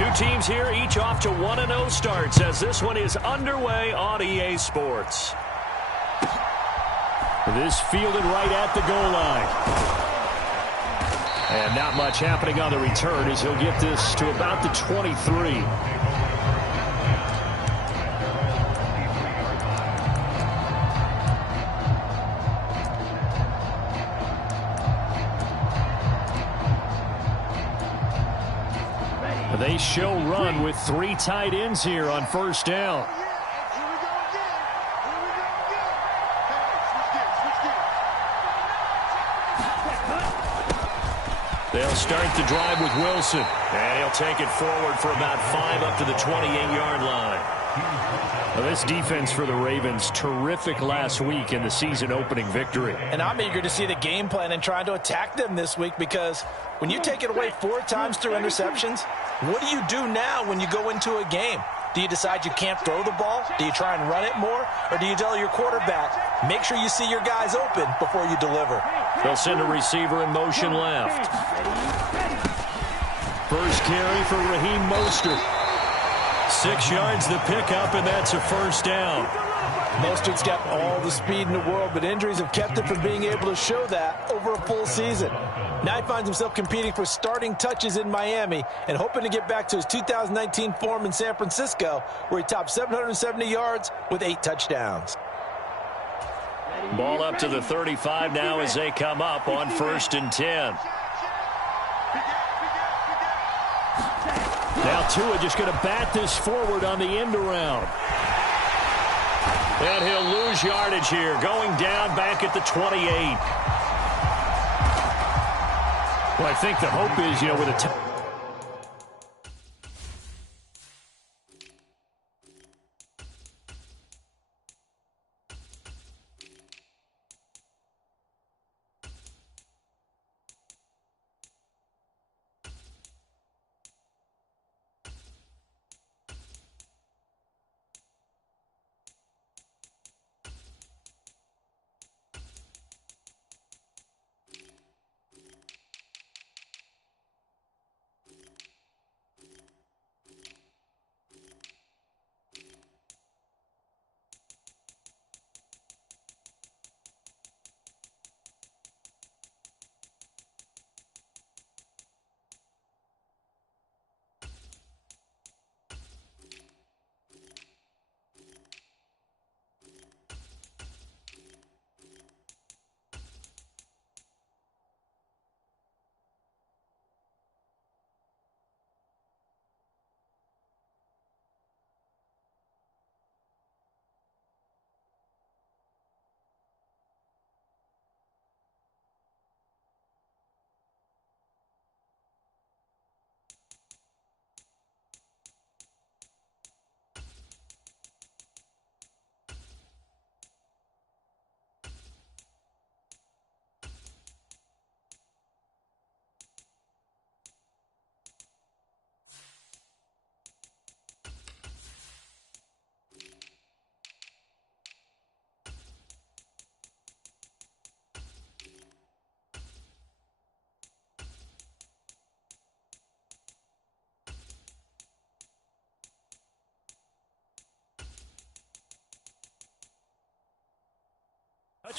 Two teams here, each off to 1-0 starts as this one is underway on EA Sports. This fielded right at the goal line. And not much happening on the return as he'll get this to about the 23. They show run with 3 tight ends here on first down. They'll start the drive with Wilson. And he'll take it forward for about 5 up to the 28-yard line. Well, this defense for the Ravens, terrific last week in the season-opening victory. And I'm eager to see the game plan and trying to attack them this week, because when you take it away 4 times through interceptions, what do you do now when you go into a game? Do you decide you can't throw the ball? Do you try and run it more? Or do you tell your quarterback, make sure you see your guys open before you deliver? They'll send a receiver in motion left. First carry for Raheem Mostert. 6 yards the pickup, and that's a first down. Mostert's got all the speed in the world, but injuries have kept him from being able to show that over a full season. Now he finds himself competing for starting touches in Miami and hoping to get back to his 2019 form in San Francisco, where he topped 770 yards with 8 touchdowns. Ball up to the 35 now as they come up on 1st and 10. Now Tua just going to bat this forward on the end around. And he'll lose yardage here, going down back at the 28. Well, I think the hope is, with a touch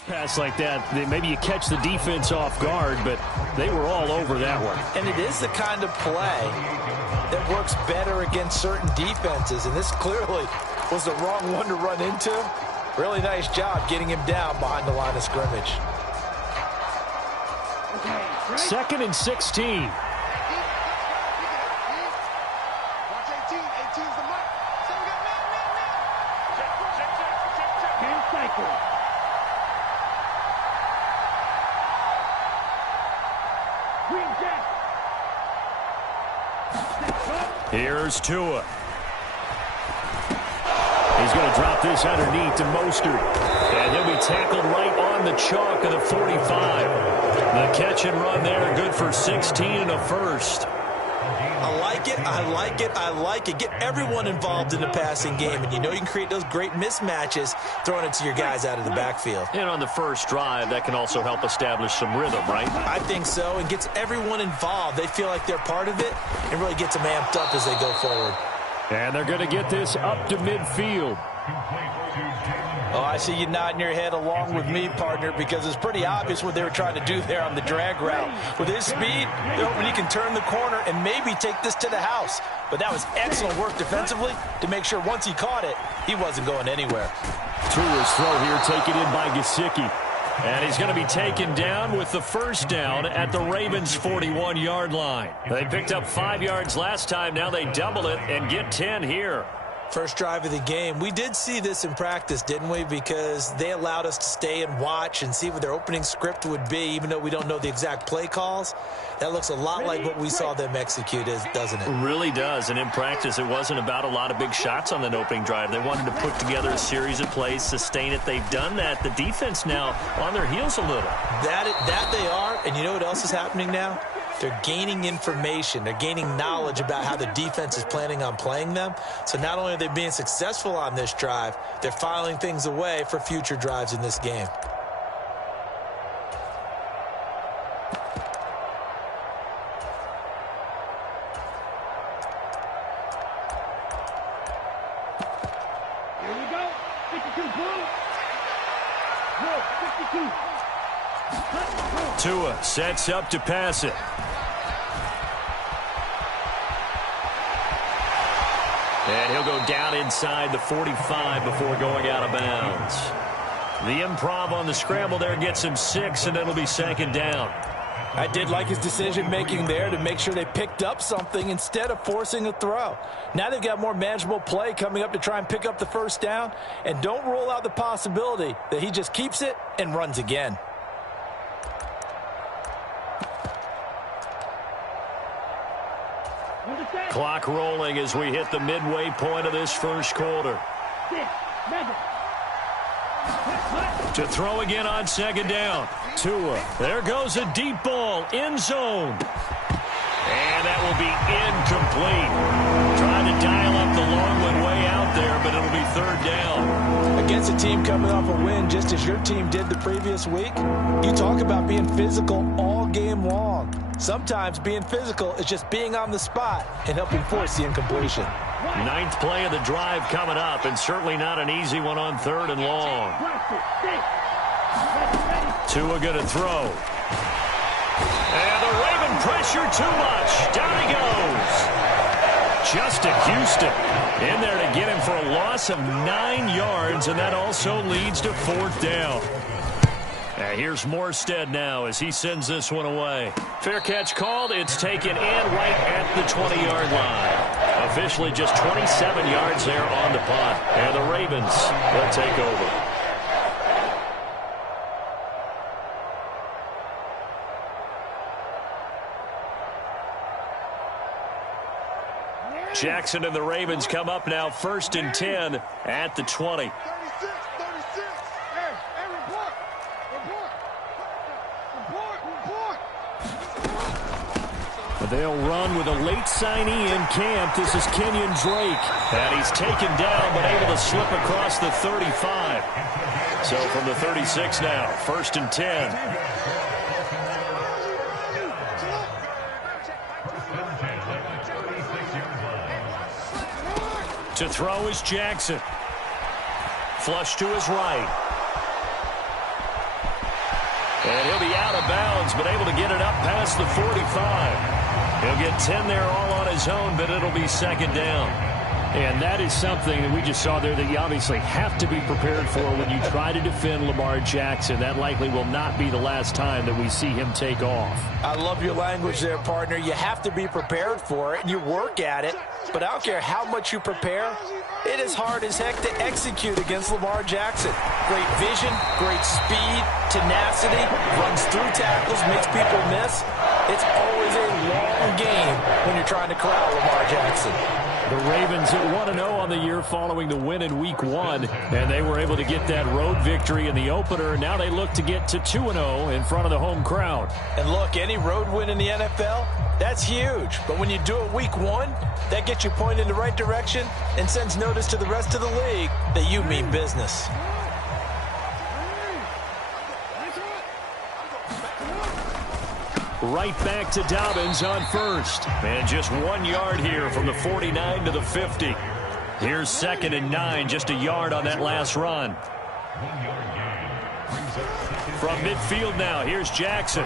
pass like that, maybe you catch the defense off guard, but they were all over that one. And it is the kind of play that works better against certain defenses, and this clearly was the wrong one to run into. Really nice job getting him down behind the line of scrimmage. 2nd and 16. Here's Tua. He's going to drop this underneath to Mostert. And he'll be tackled right on the chalk of the 45. The catch and run there, good for 16 and a first. I like it, I like it, I like it. Get everyone involved in the passing game, and you know you can create those great mismatches throwing it to your guys out of the backfield. And on the first drive, that can also help establish some rhythm, right? I think so, and gets everyone involved. They feel like they're part of it and really gets them amped up as they go forward. And they're going to get this up to midfield. Oh, I see you nodding your head along with me, partner, because it's pretty obvious what they were trying to do there on the drag route. With his speed, they're hoping he can turn the corner and maybe take this to the house. But that was excellent work defensively to make sure once he caught it, he wasn't going anywhere. Tua's throw here taken in by Gesicki. And he's going to be taken down with the first down at the Ravens' 41-yard line. They picked up 5 yards last time. Now they double it and get 10 here. First drive of the game. We did see this in practice, didn't we? Because they allowed us to stay and watch and see what their opening script would be, even though we don't know the exact play calls. That looks a lot like what we saw them execute, doesn't it? It really does. And in practice, it wasn't about a lot of big shots on that opening drive. They wanted to put together a series of plays, sustain it. They've done that. The defense now on their heels a little. That they are. And you know what else is happening now? They're gaining information. They're gaining knowledge about how the defense is planning on playing them. So not only are they being successful on this drive, they're filing things away for future drives in this game. Here we go. 52 blue. Blue, 52. Tua sets up to pass it. And he'll go down inside the 45 before going out of bounds. The improv on the scramble there gets him 6, and it'll be second down. I did like his decision-making there to make sure they picked up something instead of forcing a throw. Now they've got more manageable play coming up to try and pick up the first down, and don't rule out the possibility that he just keeps it and runs again. Clock rolling as we hit the midway point of this first quarter. To throw again on second down. Tua. There goes a deep ball. End zone. And that will be incomplete. Trying to dial up the long one way out there, but it'll be third down. Against a team coming off a win just as your team did the previous week, you talk about being physical all game long. Sometimes being physical is just being on the spot and helping force the incompletion. 9th play of the drive coming up, and certainly not an easy one on 3rd and long. Tua going to throw. And the Raven pressure too much. Down he goes. Justin Houston in there to get him for a loss of 9 yards, and that also leads to 4th down. And here's Morstead now as he sends this one away. Fair catch called. It's taken in right at the 20-yard line. Officially just 27 yards there on the punt. And the Ravens will take over. Jackson and the Ravens come up now 1st and 10 at the 20. They'll run with a late signee in camp. This is Kenyon Drake. And he's taken down but able to slip across the 35. So from the 36 now, 1st and 10. To throw is Jackson. Flush to his right. And he'll be out of bounds, but able to get it up past the 45. He'll get 10 there all on his own, but it'll be second down. And that is something that we just saw there that you obviously have to be prepared for when you try to defend Lamar Jackson. That likely will not be the last time that we see him take off. I love your language there, partner. You have to be prepared for it, and you work at it. But I don't care how much you prepare, it is hard as heck to execute against Lamar Jackson. Great vision, great speed, tenacity, runs through tackles, makes people miss. It's always a long game when you're trying to corral Lamar Jackson. The Ravens at 1-0 on the year following the win in Week 1, and they were able to get that road victory in the opener. Now they look to get to 2-0 in front of the home crowd. And look, any road win in the NFL, that's huge. But when you do it Week 1, that gets you pointed in the right direction and sends notice to the rest of the league that you mean business. Right back to Dobbins on first. And just 1 yard here from the 49 to the 50. Here's 2nd and 9, just a yard on that last run. From midfield now, here's Jackson.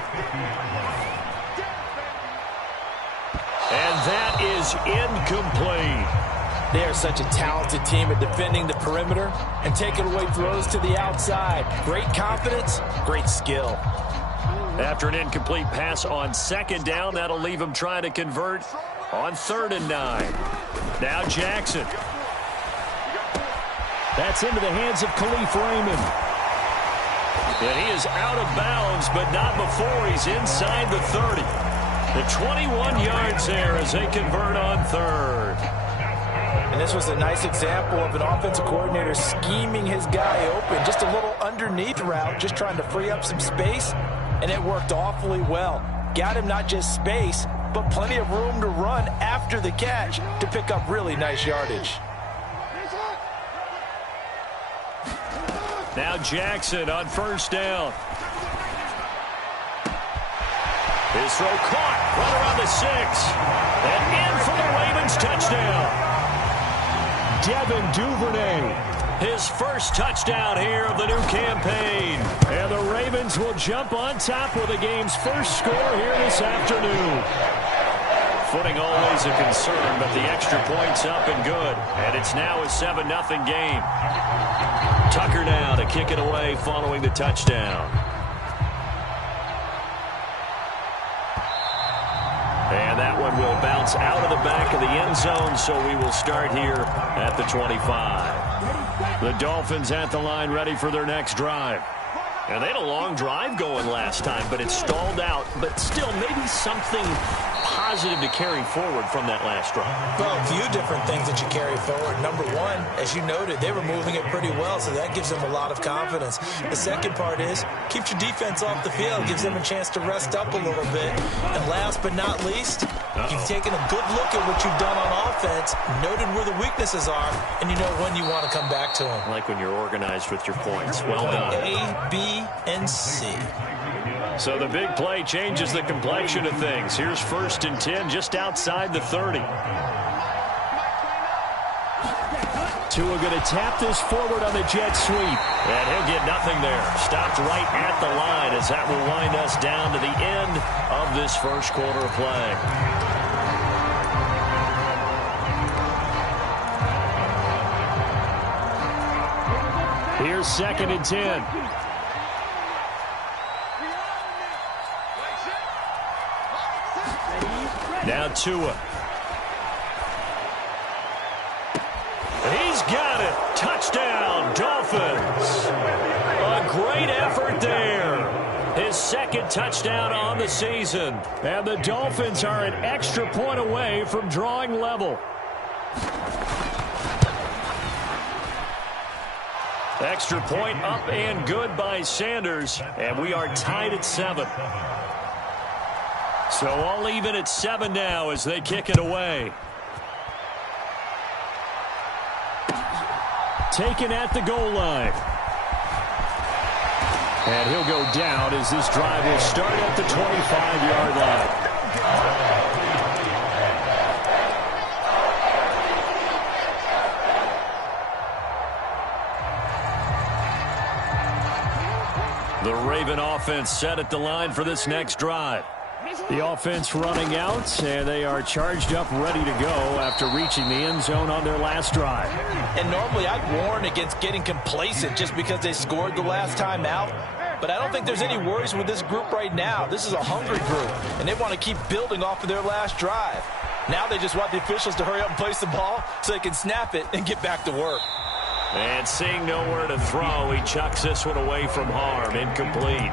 And that is incomplete. They are such a talented team at defending the perimeter and taking away throws to the outside. Great confidence, great skill. After an incomplete pass on 2nd down, that'll leave him trying to convert on 3rd and 9. Now Jackson. That's into the hands of Khalif Raymond. And he is out of bounds, but not before he's inside the 30. The 21 yards there as they convert on 3rd. And this was a nice example of an offensive coordinator scheming his guy open. Just a little underneath route, just trying to free up some space. And it worked awfully well. Got him not just space, but plenty of room to run after the catch to pick up really nice yardage. Now Jackson on 1st down. His throw caught right around the 6. And in for the Ravens touchdown. Devin Duvernay. His first touchdown here of the new campaign. And the Ravens will jump on top with the game's first score here this afternoon. Footing always a concern, but the extra point's up and good. And it's now a 7-0 game. Tucker now to kick it away following the touchdown. And that one will bounce out of the back of the end zone, so we will start here at the 25. The Dolphins at the line, ready for their next drive. And they had a long drive going last time, but it stalled out. But still, maybe something positive to carry forward from that last drive. Well, a few different things that you carry forward. Number one, as you noted, they were moving it pretty well, so that gives them a lot of confidence. The second part is, keeps your defense off the field, gives them a chance to rest up a little bit. And last but not least, you've taken a good look at what you've done on offense, noted where the weaknesses are, and you know when you want to come back to them. I like when you're organized with your points. Well done. A, B, and C. So the big play changes the complexion of things. Here's 1st and 10 just outside the 30. Tua going to tap this forward on the jet sweep. And he'll get nothing there. Stopped right at the line as that will wind us down to the end of this first quarter of play. Here's 2nd and 10. Now Tua. He's got it. Touchdown, Dolphins. A great effort there. His 2nd touchdown on the season. And the Dolphins are an extra point away from drawing level. Extra point up and good by Sanders. And we are tied at 7. So all even at 7 now as they kick it away. Taken at the goal line. And he'll go down as this drive will start at the 25-yard line. The Raven offense set at the line for this next drive. The offense running out, and they are charged up, ready to go after reaching the end zone on their last drive. And normally I'd warn against getting complacent just because they scored the last time out. But I don't think there's any worries with this group right now. This is a hungry group, and they want to keep building off of their last drive. Now they just want the officials to hurry up and place the ball so they can snap it and get back to work. And seeing nowhere to throw, he chucks this one away from harm. Incomplete.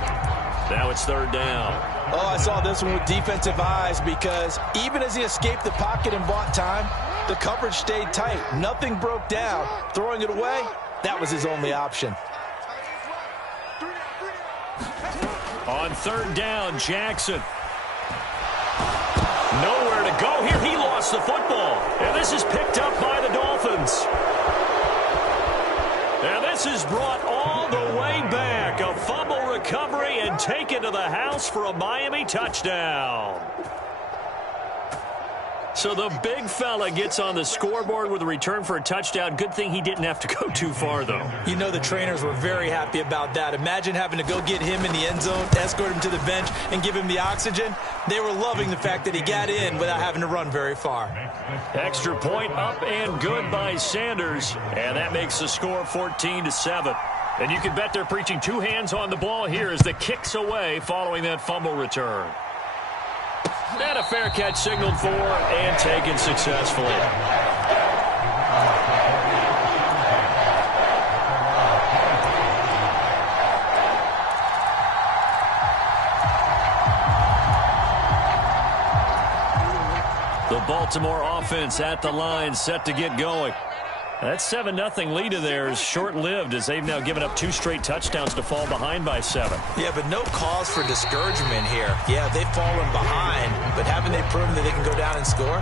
Now it's third down. Oh, I saw this one with defensive eyes because even as he escaped the pocket and bought time, the coverage stayed tight. Nothing broke down. Throwing it away, that was his only option. On third down, Jackson. Nowhere to go here. He lost the football. And this is picked up by the Dolphins. And this is brought all the way back. A fumble recovery and taken to the house for a Miami touchdown. So the big fella gets on the scoreboard with a return for a touchdown. Good thing he didn't have to go too far, though. You know the trainers were very happy about that. Imagine having to go get him in the end zone, escort him to the bench, and give him the oxygen. They were loving the fact that he got in without having to run very far. Extra point up and good by Sanders. And that makes the score 14-7. And you can bet they're preaching two hands on the ball here as the kick's away following that fumble return. And a fair catch signaled for and taken successfully. The Baltimore offense at the line, set to get going. That 7-0 lead of theirs short-lived as they've now given up 2 straight touchdowns to fall behind by 7. Yeah, but no cause for discouragement here. Yeah, they've fallen behind, but haven't they proven that they can go down and score?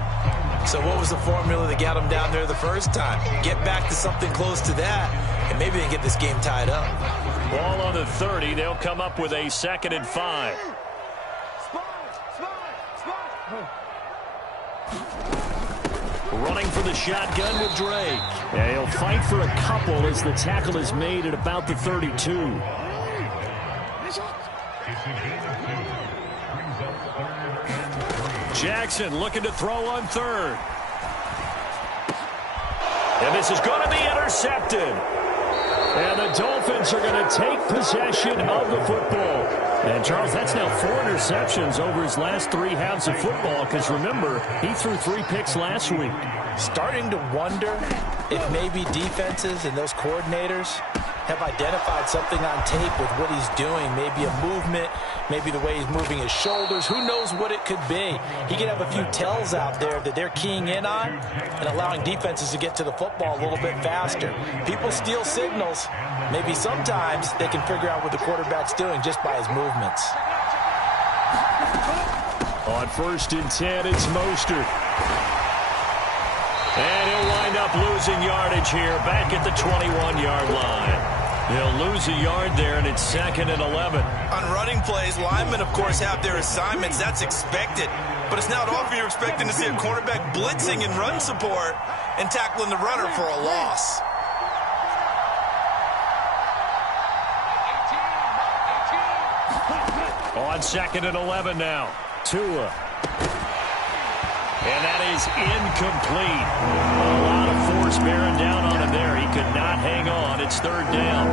So what was the formula that got them down there the first time? Get back to something close to that, and maybe they can get this game tied up. Ball on the 30. They'll come up with a 2nd and 5. Running for the shotgun with Drake. Yeah, he'll fight for a couple as the tackle is made at about the 32. Jackson looking to throw on third. And this is going to be intercepted. And the Dolphins are going to take possession of the football. And, Charles, that's now 4 interceptions over his last 3 halves of football because, remember, he threw 3 picks last week. Starting to wonder if maybe defenses and those coordinators have identified something on tape with what he's doing. Maybe a movement, maybe the way he's moving his shoulders. Who knows what it could be? He could have a few tells out there that they're keying in on and allowing defenses to get to the football a little bit faster. People steal signals. Maybe sometimes they can figure out what the quarterback's doing just by his movements. On 1st and 10, it's Mostert. And he'll wind up losing yardage here back at the 21-yard line. He'll lose a yard there, and it's 2nd and 11. On running plays, linemen, of course, have their assignments. That's expected. But it's not often you're expecting to see a cornerback blitzing in run support and tackling the runner for a loss. On 2nd and 11 now. Tua. And that is incomplete. A lot of force bearing down on him there. He could not hang on. It's 3rd down.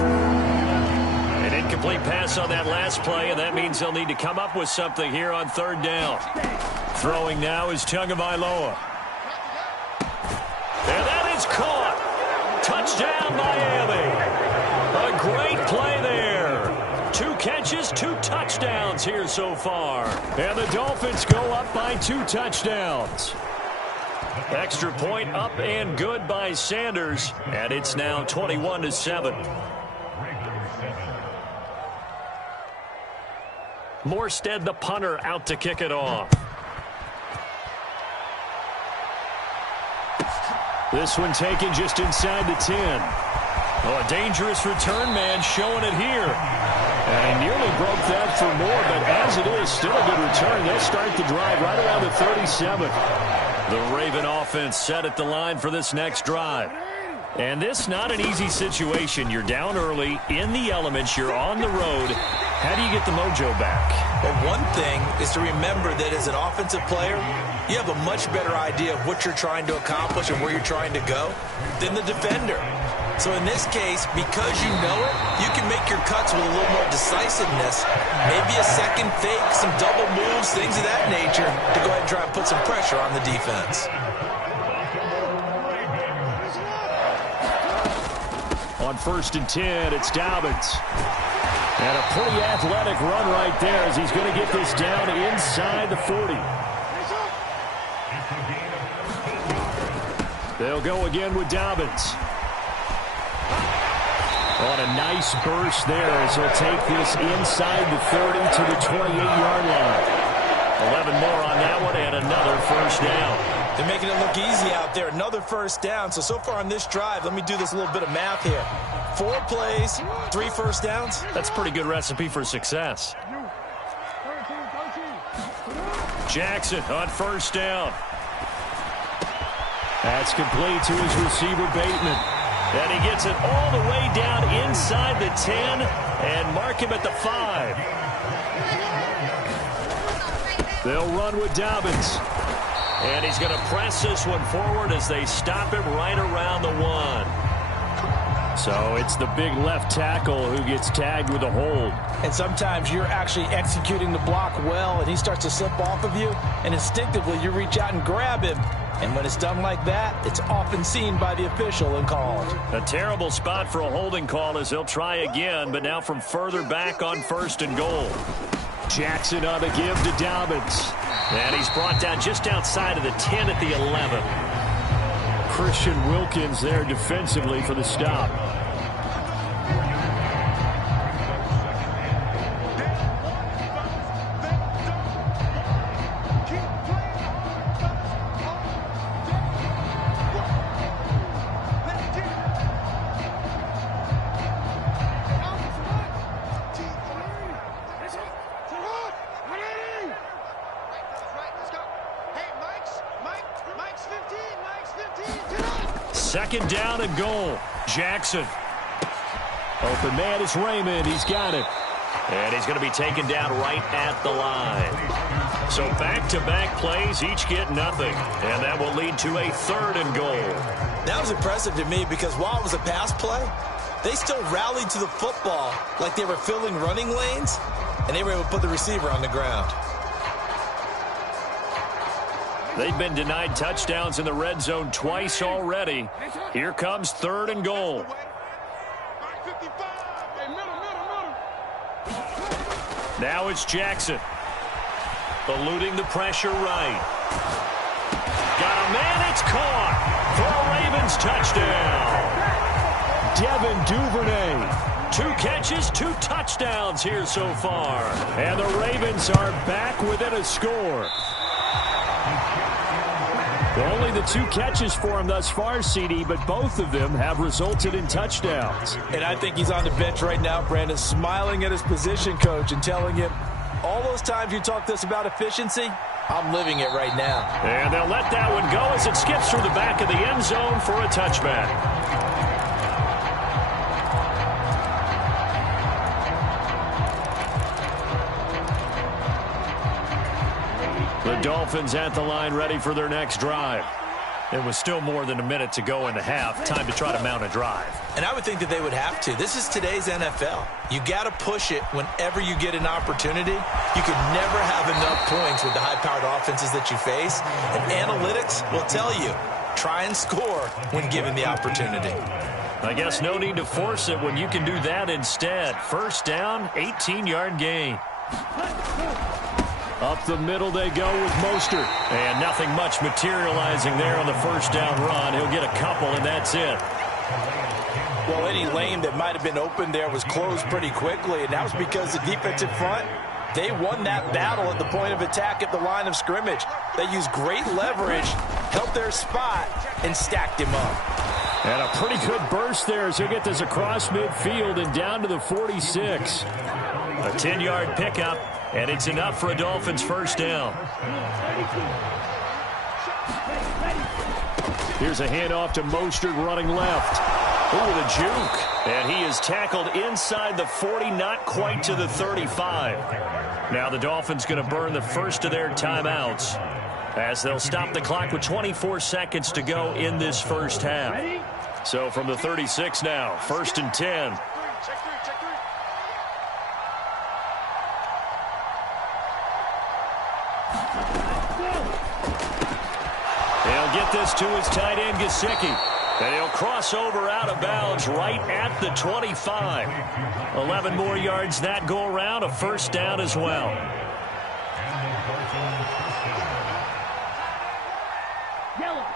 An incomplete pass on that last play, and that means they'll need to come up with something here on 3rd down. Throwing now is Tagovailoa. And that is caught. Touchdown, Miami. A great play there. 2 catches, 2 touchdowns here so far. And the Dolphins go up by 2 touchdowns. Extra point up and good by Sanders. And it's now 21-7. Morstead, the punter, out to kick it off. This one taken just inside the 10. Oh, a dangerous return man showing it here. And he nearly broke that for more, but as it is, still a good return. They'll start the drive right around the 37. The Raven offense set at the line for this next drive. And this not an easy situation. You're down early, in the elements, you're on the road. How do you get the mojo back? Well, one thing is to remember that as an offensive player, you have a much better idea of what you're trying to accomplish and where you're trying to go than the defender. So in this case, because you know it, you can make your cuts with a little more decisiveness. Maybe a second fake, some double moves, things of that nature to go ahead and try and put some pressure on the defense. On 1st and 10, it's Dobbins. And a pretty athletic run right there as he's going to get this down inside the 40. They'll go again with Dobbins. On a nice burst there as he'll take this inside the 30 to the 28-yard line. 11 more on that one and another first down. They're making it look easy out there. Another first down. So far on this drive, let me do this little bit of math here. 4 plays, 3 first downs. That's a pretty good recipe for success. Jackson on first down. That's complete to his receiver, Bateman. And he gets it all the way down inside the 10 and mark him at the 5. They'll run with Dobbins. And he's going to press this one forward as they stop him right around the 1. So it's the big left tackle who gets tagged with a hold. And sometimes you're actually executing the block well, and he starts to slip off of you, and instinctively you reach out and grab him. And when it's done like that, it's often seen by the official and called. A terrible spot for a holding call as they'll try again, but now from further back on 1st and goal. Jackson on the give to Dobbins. And he's brought down just outside of the 10 at the 11. Christian Wilkins there defensively for the stop. Second down and goal. Jackson. Open man is Raymond. He's got it. And he's going to be taken down right at the line. So back-to-back plays, each get nothing. And that will lead to a 3rd and goal. That was impressive to me because while it was a pass play, they still rallied to the football like they were filling running lanes, and they were able to put the receiver on the ground. They've been denied touchdowns in the red zone twice already. Here comes 3rd and goal. Now it's Jackson. Eluding the pressure right. Got a man, it's caught for a Ravens touchdown. Devin Duvernay. 2 catches, 2 touchdowns here so far. And the Ravens are back within a score. Only the 2 catches for him thus far, CD, but both of them have resulted in touchdowns. And I think he's on the bench right now, Brandon, smiling at his position coach and telling him, all those times you talked to us about efficiency, I'm living it right now. And they'll let that one go as it skips through the back of the end zone for a touchback. The Dolphins at the line ready for their next drive. There was still more than a minute to go in the half. Time to try to mount a drive. And I would think that they would have to. This is today's NFL. You got to push it whenever you get an opportunity. You could never have enough points with the high-powered offenses that you face. And analytics will tell you, try and score when given the opportunity. I guess no need to force it when you can do that instead. First down, 18-yard gain. Up the middle they go with Mostert. And nothing much materializing there on the first down run. He'll get a couple, and that's it. Well, any lane that might have been open there was closed pretty quickly, and that was because the defensive front, they won that battle at the point of attack at the line of scrimmage. They used great leverage, held their spot, and stacked him up. And a pretty good burst there as he'll get this across midfield and down to the 46. A 10-yard pickup. And it's enough for a Dolphins first down. Here's a handoff to Mostert running left. Ooh, the juke. And he is tackled inside the 40, not quite to the 35. Now the Dolphins going to burn the first of their timeouts as they'll stop the clock with 24 seconds to go in this first half. So from the 36 now, 1st and 10. They'll get this to his tight end, Gesicki. And he'll cross over out of bounds right at the 25. 11 more yards that go around, a first down as well.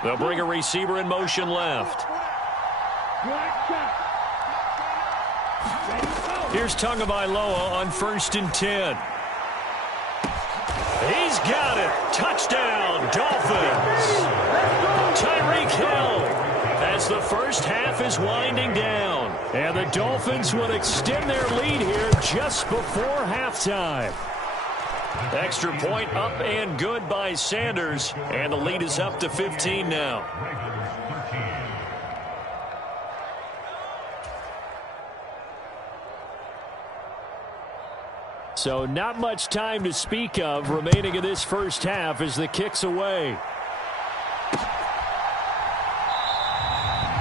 They'll bring a receiver in motion left. Here's Tagovailoa on 1st and 10. He's got it. Touchdown, Dolphins. Tyreek Hill as the first half is winding down. And the Dolphins will extend their lead here just before halftime. Extra point up and good by Sanders. And the lead is up to 15 now. So not much time to speak of remaining in this first half as the kick's away.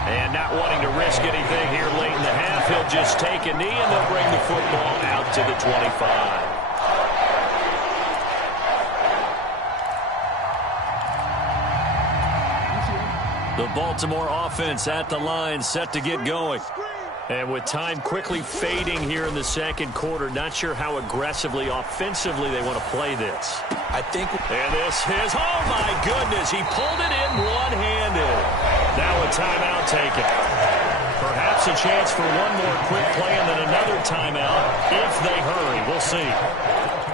And not wanting to risk anything here late in the half, he'll just take a knee and they'll bring the football out to the 25. The Baltimore offense at the line, set to get going. And with time quickly fading here in the second quarter, not sure how aggressively, offensively they want to play this. And this is, oh my goodness, he pulled it in one-handed. Now a timeout taken. Perhaps a chance for one more quick play and then another timeout if they hurry. We'll see.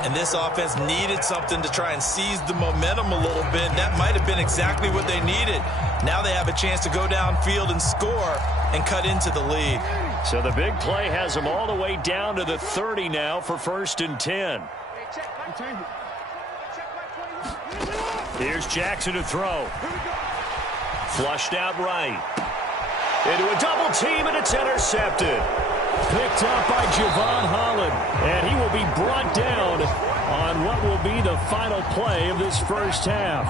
And this offense needed something to try and seize the momentum a little bit. That might have been exactly what they needed. Now they have a chance to go downfield and score and cut into the lead. So the big play has them all the way down to the 30 now for 1st and 10. Here's Jackson to throw. Flushed out right. Into a double team, and it's intercepted. Picked up by Javon Holland, and he will be brought down on what will be the final play of this first half.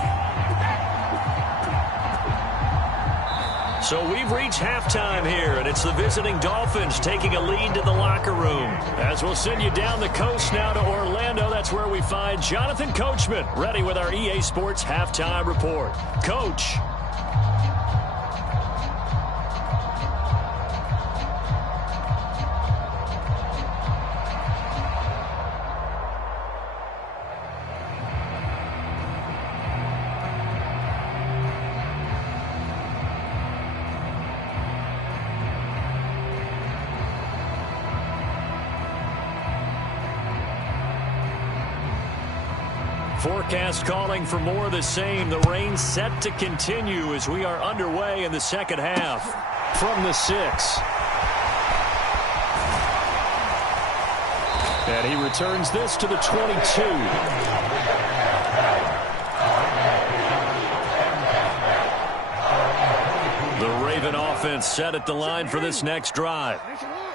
So we've reached halftime here, and it's the visiting Dolphins taking a lead to the locker room. As we'll send you down the coast now to Orlando, that's where we find Jonathan Coachman, ready with our EA Sports Halftime Report. Coach. Forecast calling for more of the same. The rain set to continue as we are underway in the second half. From the 6. And he returns this to the 22. The Raven offense set at the line for this next drive.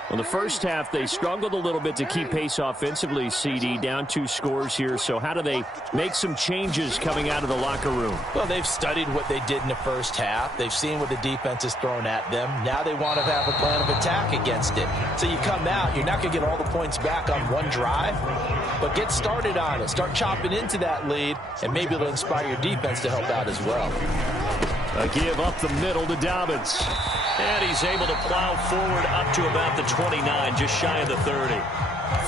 Well, the first half, they struggled a little bit to keep pace offensively, CD, down 2 scores here. So how do they make some changes coming out of the locker room? Well, they've studied what they did in the first half. They've seen what the defense has thrown at them. Now they want to have a plan of attack against it. So you come out, you're not going to get all the points back on one drive, but get started on it. Start chopping into that lead, and maybe it'll inspire your defense to help out as well. A give up the middle to Dobbins. And he's able to plow forward up to about the 29, just shy of the 30.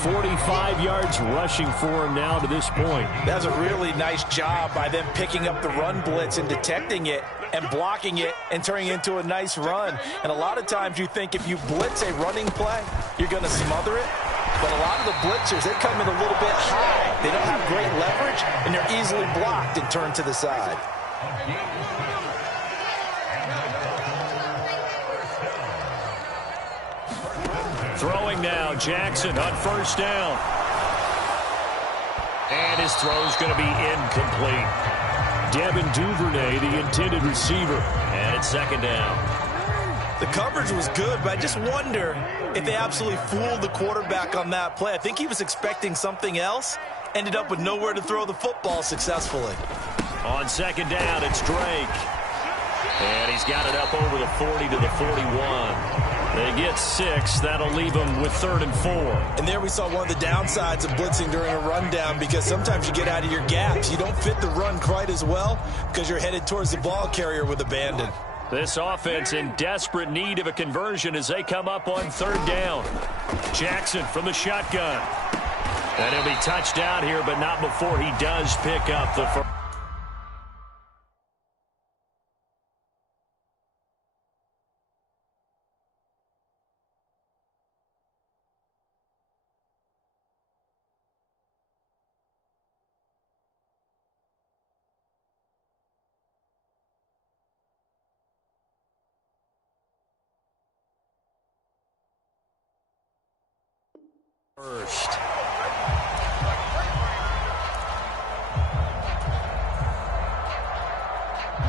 45 yards rushing for him now to this point. That's a really nice job by them picking up the run blitz and detecting it and blocking it and turning it into a nice run. And a lot of times you think if you blitz a running play, you're going to smother it. But a lot of the blitzers, they come in a little bit high. They don't have great leverage, and they're easily blocked and turned to the side. Throwing now, Jackson on first down. And his throw's going to be incomplete. Devin Duvernay, the intended receiver. And it's second down. The coverage was good, but I just wonder if they absolutely fooled the quarterback on that play. I think he was expecting something else. Ended up with nowhere to throw the football successfully. On second down, it's Drake. And he's got it up over the 40 to the 41. They get 6. That'll leave them with 3rd and 4. And there we saw one of the downsides of blitzing during a rundown, because sometimes you get out of your gaps. You don't fit the run quite as well because you're headed towards the ball carrier with abandon. This offense in desperate need of a conversion as they come up on third down. Jackson from the shotgun. And he'll be touched down here, but not before he does pick up the first.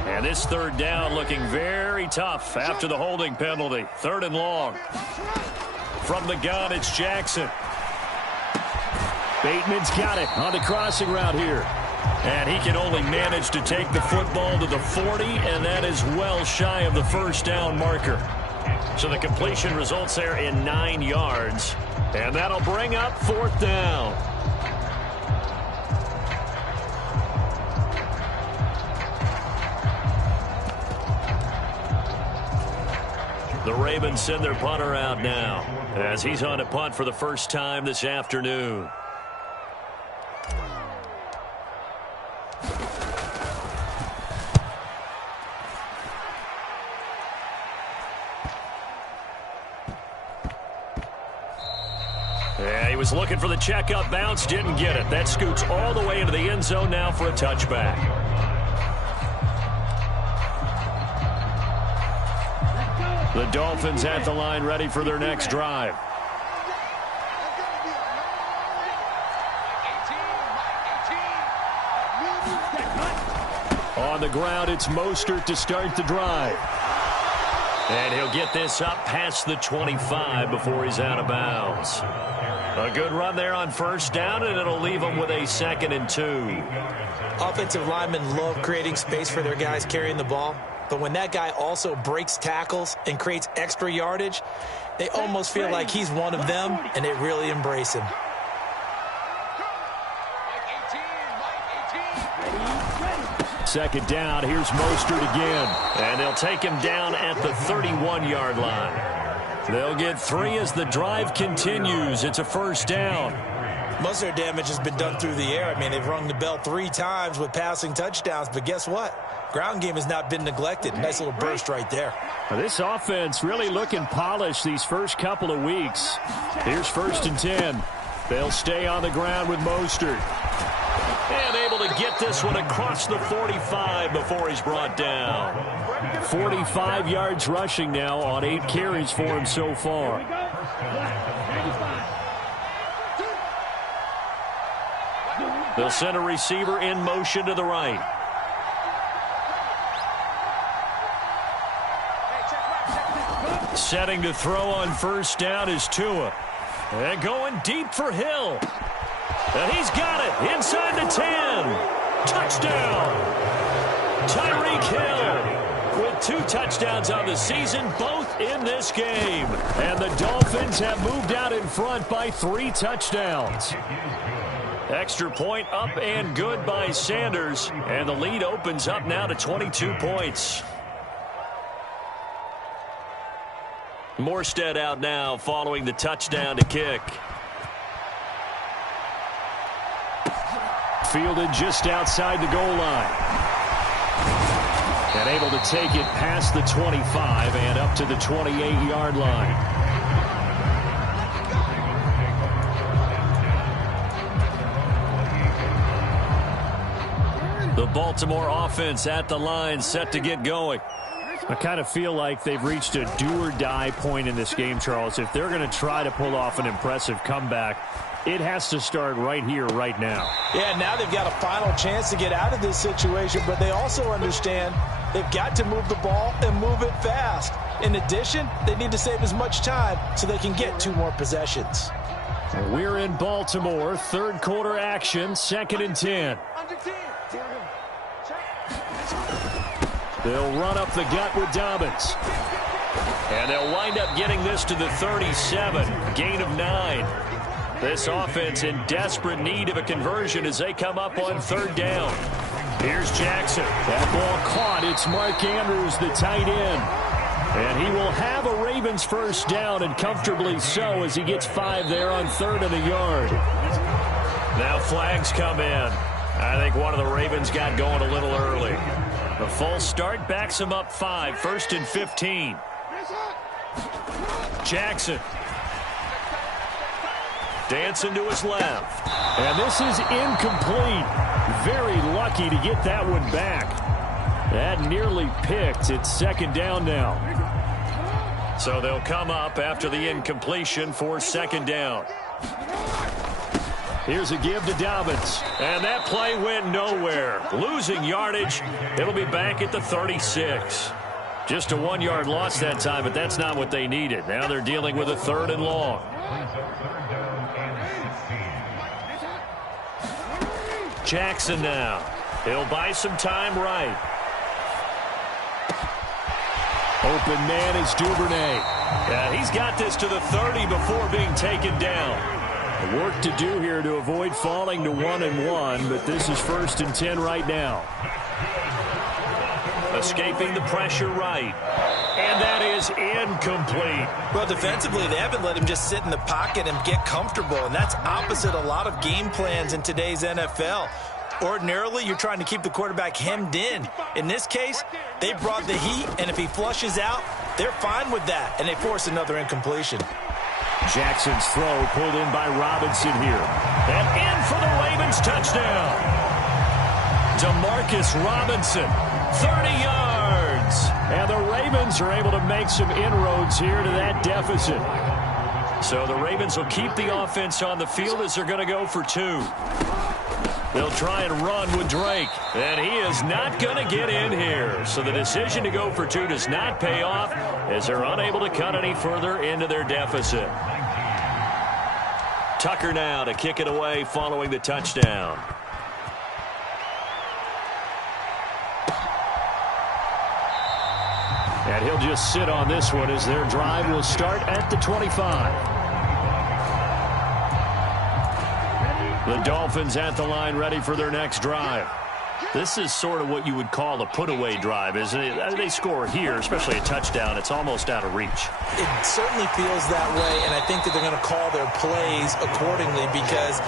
And this third down looking very tough after the holding penalty. Third and long. From the gun, it's Jackson. Bateman's got it on the crossing route here. And he can only manage to take the football to the 40, and that is well shy of the first down marker. So the completion results there in 9 yards. And that'll bring up fourth down. The Ravens send their punter out now as he's on a punt for the first time this afternoon. Yeah, he was looking for the checkup bounce, didn't get it. That scoots all the way into the end zone now for a touchback. The Dolphins at the line ready for their next drive. On the ground, it's Mostert to start the drive. And he'll get this up past the 25 before he's out of bounds. A good run there on first down, and it'll leave them with a 2nd and 2. Offensive linemen love creating space for their guys carrying the ball. But when that guy also breaks tackles and creates extra yardage, they almost feel like he's one of them, and they really embrace him. Second down, here's Mostert again. And they'll take him down at the 31-yard line. They'll get 3 as the drive continues. It's a first down. Most of their damage has been done through the air. I mean, they've rung the bell 3 times with passing touchdowns, but guess what? Ground game has not been neglected. Nice little burst right there. Now, this offense really looking polished these first couple of weeks. Here's 1st and 10. They'll stay on the ground with Mostert. And able to get this one across the 45 before he's brought down. 45 yards rushing now on 8 carries for him so far. They'll send a receiver in motion to the right. Setting to throw on first down is Tua. And going deep for Hill. And he's got it inside the 10. Touchdown. Tyreek Hill with 2 touchdowns on the season, both in this game. And the Dolphins have moved out in front by 3 touchdowns. Extra point up and good by Sanders. And the lead opens up now to 22 points. Morstead out now following the touchdown to kick. Fielded just outside the goal line. And able to take it past the 25 and up to the 28-yard line. The Baltimore offense at the line set to get going. I kind of feel like they've reached a do-or-die point in this game, Charles. If they're going to try to pull off an impressive comeback, it has to start right here, right now. Yeah, now they've got a final chance to get out of this situation, but they also understand they've got to move the ball and move it fast. In addition, they need to save as much time so they can get 2 more possessions. We're in Baltimore, third quarter action, 2nd and 10. They'll run up the gut with Dobbins. And they'll wind up getting this to the 37, gain of 9. This offense in desperate need of a conversion as they come up on third down. Here's Jackson. That ball caught. It's Mark Andrews, the tight end. And he will have a Ravens first down, and comfortably so, as he gets 5 there on 3rd and a yard. Now flags come in. I think one of the Ravens got going a little early. The false start backs him up 5, 1st and 15. Jackson. Dancing to his left. And this is incomplete. Very lucky to get that one back. That nearly picked. It's 2nd down now. So they'll come up after the incompletion for 2nd down. Here's a give to Dobbins. And that play went nowhere. Losing yardage. It'll be back at the 36. Just a 1-yard loss that time, but that's not what they needed. Now they're dealing with a 3rd and long. Jackson now. He'll buy some time right. Open man is Duvernay. Yeah, he's got this to the 30 before being taken down. Work to do here to avoid falling to 1-1, but this is 1st and 10 right now. Escaping the pressure right. And that is incomplete. Well, defensively, they haven't let him just sit in the pocket and get comfortable, and that's opposite a lot of game plans in today's NFL. Ordinarily, you're trying to keep the quarterback hemmed in. In this case, they brought the heat, and if he flushes out, they're fine with that, and they force another incompletion. Jackson's throw pulled in by Robinson here. And in for the Ravens touchdown. Demarcus Robinson, 30 yards. And the Ravens are able to make some inroads here to that deficit. So the Ravens will keep the offense on the field as they're going to go for 2. They'll try and run with Drake. And he is not going to get in here. So the decision to go for 2 does not pay off as they're unable to cut any further into their deficit. Tucker now to kick it away following the touchdown. And he'll just sit on this one as their drive will start at the 25. The Dolphins at the line ready for their next drive. This is sort of what you would call a put-away drive, isn't it? They score here, especially a touchdown. It's almost out of reach. It certainly feels that way, and I think that they're going to call their plays accordingly because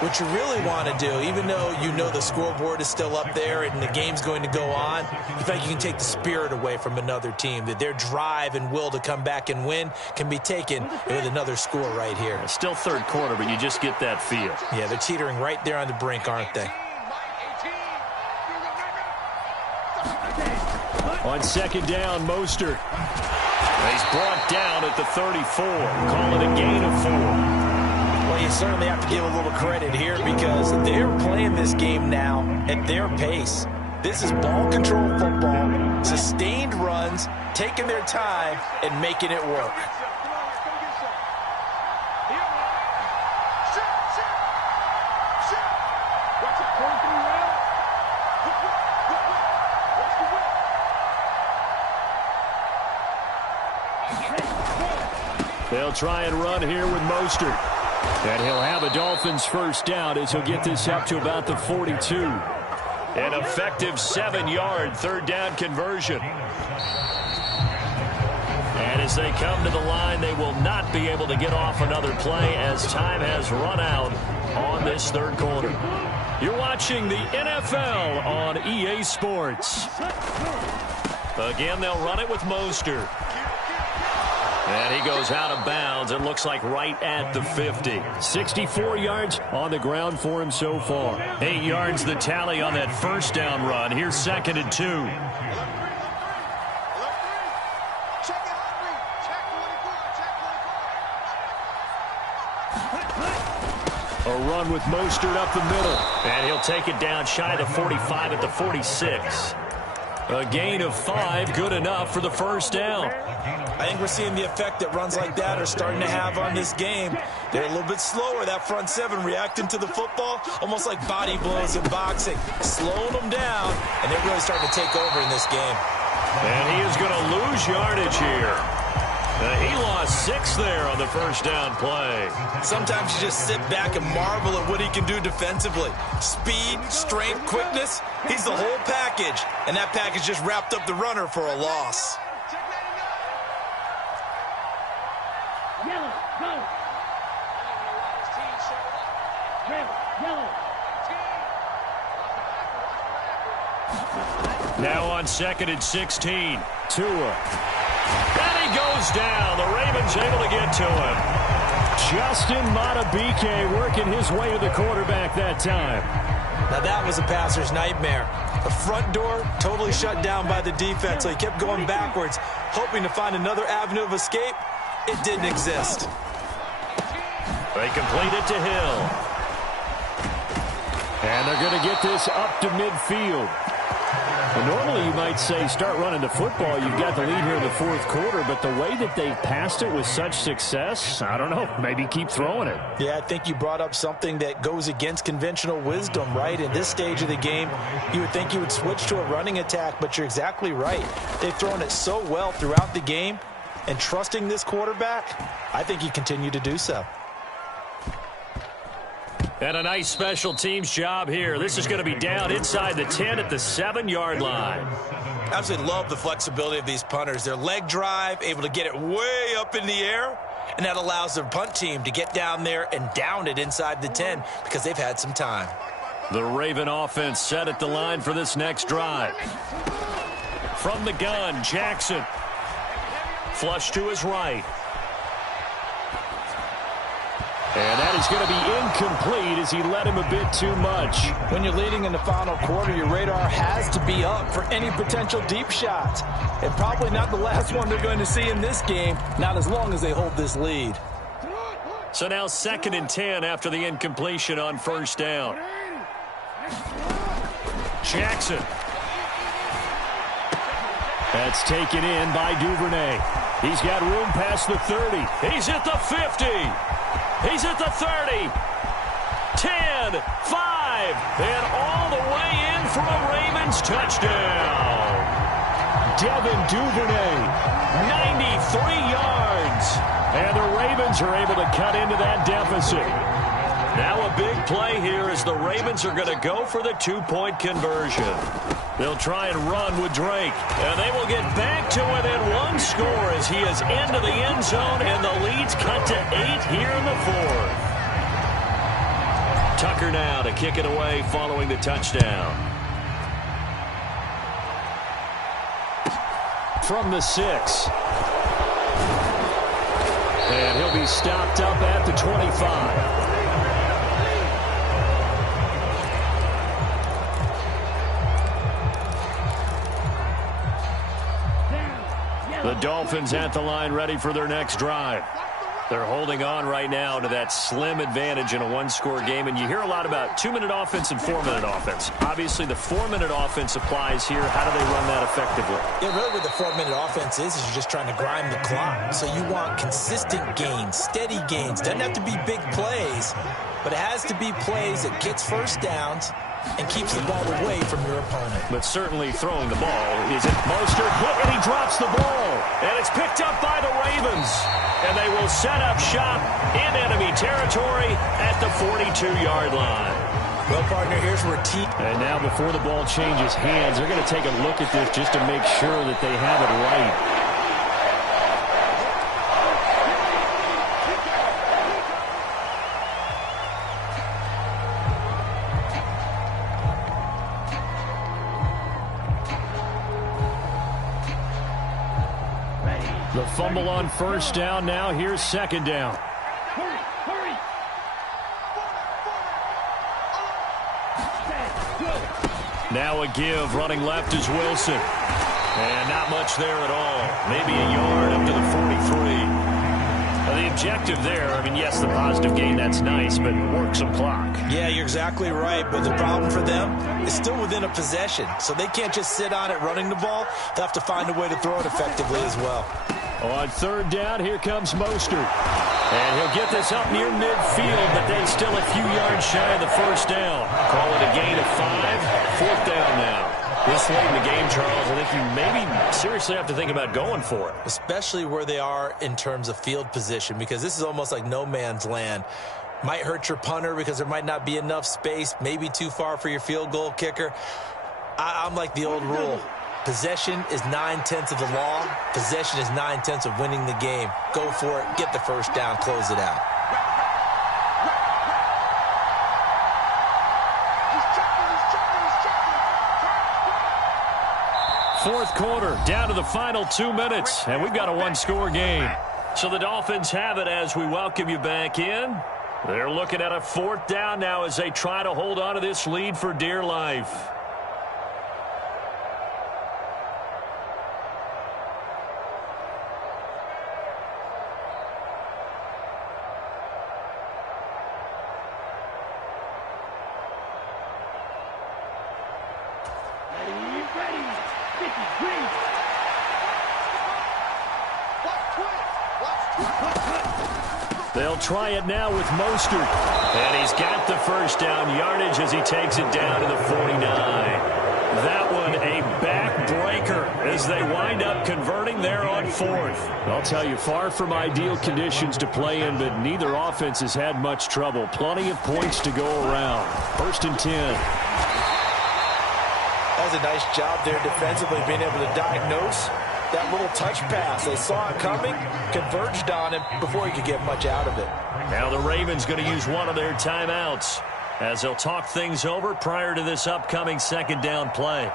what you really want to do, even though you know the scoreboard is still up there and the game's going to go on, you think you can take the spirit away from another team, that their drive and will to come back and win can be taken with another score right here. It's still 3rd quarter, but you just get that feel. Yeah, they're teetering right there on the brink, aren't they? On 2nd down, Mostert. He's brought down at the 34. Call it a gain of 4. Well, you certainly have to give a little credit here because they're playing this game now at their pace. This is ball control football, sustained runs, taking their time, and making it work. They'll try and run here with Mostert. And he'll have a Dolphins first down as he'll get this up to about the 42. An effective 7-yard 3rd down conversion. And as they come to the line, they will not be able to get off another play as time has run out on this 3rd quarter. You're watching the NFL on EA Sports. Again, they'll run it with Mostert. And he goes out of bounds. It looks like right at the 50. 64 yards on the ground for him so far. 8 yards the tally on that first down run. Here's 2nd and 2. A run with Mostert up the middle. And he'll take it down shy of the 45 at the 46. A gain of 5, good enough for the first down. I think we're seeing the effect that runs like that are starting to have on this game. They're a little bit slower, that front 7 reacting to the football, almost like body blows in boxing, slowing them down, and they're really starting to take over in this game. And he is going to lose yardage here. He lost 6 there on the first down play. Sometimes you just sit back and marvel at what he can do defensively. Speed, strength, quickness, he's the whole package. And that package just wrapped up the runner for a loss. Yellow, go. Yellow. Now on 2nd and 16. Tua. And he goes down. The Ravens able to get to him. Justin Madubuike working his way to the quarterback that time. Now that was a passer's nightmare. The front door totally shut down by the defense, so he kept going backwards, hoping to find another avenue of escape. It didn't exist. They complete it to Hill. And they're going to get this up to midfield. Well, normally you might say start running the football. You've got the lead here in the 4th quarter, but the way that they've passed it with such success, I don't know, maybe keep throwing it. Yeah, I think you brought up something that goes against conventional wisdom, right? In this stage of the game, you would think you would switch to a running attack, but you're exactly right. They've thrown it so well throughout the game, and trusting this quarterback, I think you continue to do so. And a nice special teams job here. This is going to be down inside the 10 at the 7-yard line. Absolutely love the flexibility of these punters. Their leg drive, able to get it way up in the air, and that allows their punt team to get down there and down it inside the 10 because they've had some time. The Raven offense set at the line for this next drive. From the gun, Jackson. Flush to his right. And that is going to be incomplete as he led him a bit too much. When you're leading in the final quarter, your radar has to be up for any potential deep shots. And probably not the last one they're going to see in this game, not as long as they hold this lead. So now 2nd and 10 after the incompletion on 1st down. Jackson. That's taken in by Duvernay. He's got room past the 30. He's at the 50. He's at the 30, 10, 5, and all the way in for a Ravens touchdown. Devin Duvernay, 93 yards. And the Ravens are able to cut into that deficit. Now a big play here as the Ravens are going to go for the 2-point conversion. They'll try and run with Drake. And they will get back to within 1 score as he is into the end zone, and the lead's cut to 8 here in the 4th. Tucker now to kick it away following the touchdown. From the 6. And he'll be stopped up at the 25. The Dolphins at the line ready for their next drive. They're holding on right now to that slim advantage in a 1-score game. And you hear a lot about 2-minute offense and 4-minute offense. Obviously, the 4-minute offense applies here. How do they run that effectively? Yeah, really what the 4-minute offense is you're just trying to grind the clock. So you want consistent gains, steady gains. Doesn't have to be big plays, but it has to be plays that gets first downs and keeps the ball away from your opponent. But certainly throwing the ball isn't. Mostert hit, and he drops the ball. And it's picked up by the Ravens. And they will set up shop in enemy territory at the 42-yard line. Well, partner, here's where And now before the ball changes hands, they're going to take a look at this just to make sure that they have it right. The fumble on 1st down. Now here's 2nd down. Hurry. Now a give. Running left is Wilson. And not much there at all. Maybe a yard up to the 43. Now the objective there, I mean, yes, the positive gain, that's nice, but work some clock. Yeah, you're exactly right. But the problem for them is still within a possession. So they can't just sit on it running the ball. They'll have to find a way to throw it effectively as well. On 3rd down, here comes Mostert. And he'll get this up near midfield, but then still a few yards shy of the 1st down. Call it a gain of 5. 4th down now. This late in the game, Charles, I think you maybe seriously have to think about going for it. Especially where they are in terms of field position, because this is almost like no man's land. Might hurt your punter because there might not be enough space, maybe too far for your field goal kicker. I'm like the old rule. Possession is 9/10 of the law. Possession is 9/10 of winning the game. Go for it, get the first down, close it out. Fourth quarter, down to the final 2 minutes, and we've got a one-score game. So the Dolphins have it as we welcome you back in. They're looking at a fourth down now as they try to hold on to this lead for dear life. They'll try it now with Mostert. And he's got the first down yardage as he takes it down to the 49. That one a backbreaker as they wind up converting there on fourth. I'll tell you, far from ideal conditions to play in, but neither offense has had much trouble. Plenty of points to go around. First and 10. That was a nice job there defensively, being able to diagnose that little touch pass. They saw it coming, converged on him before he could get much out of it. Now the Ravens going to use one of their timeouts as they'll talk things over prior to this upcoming second down play.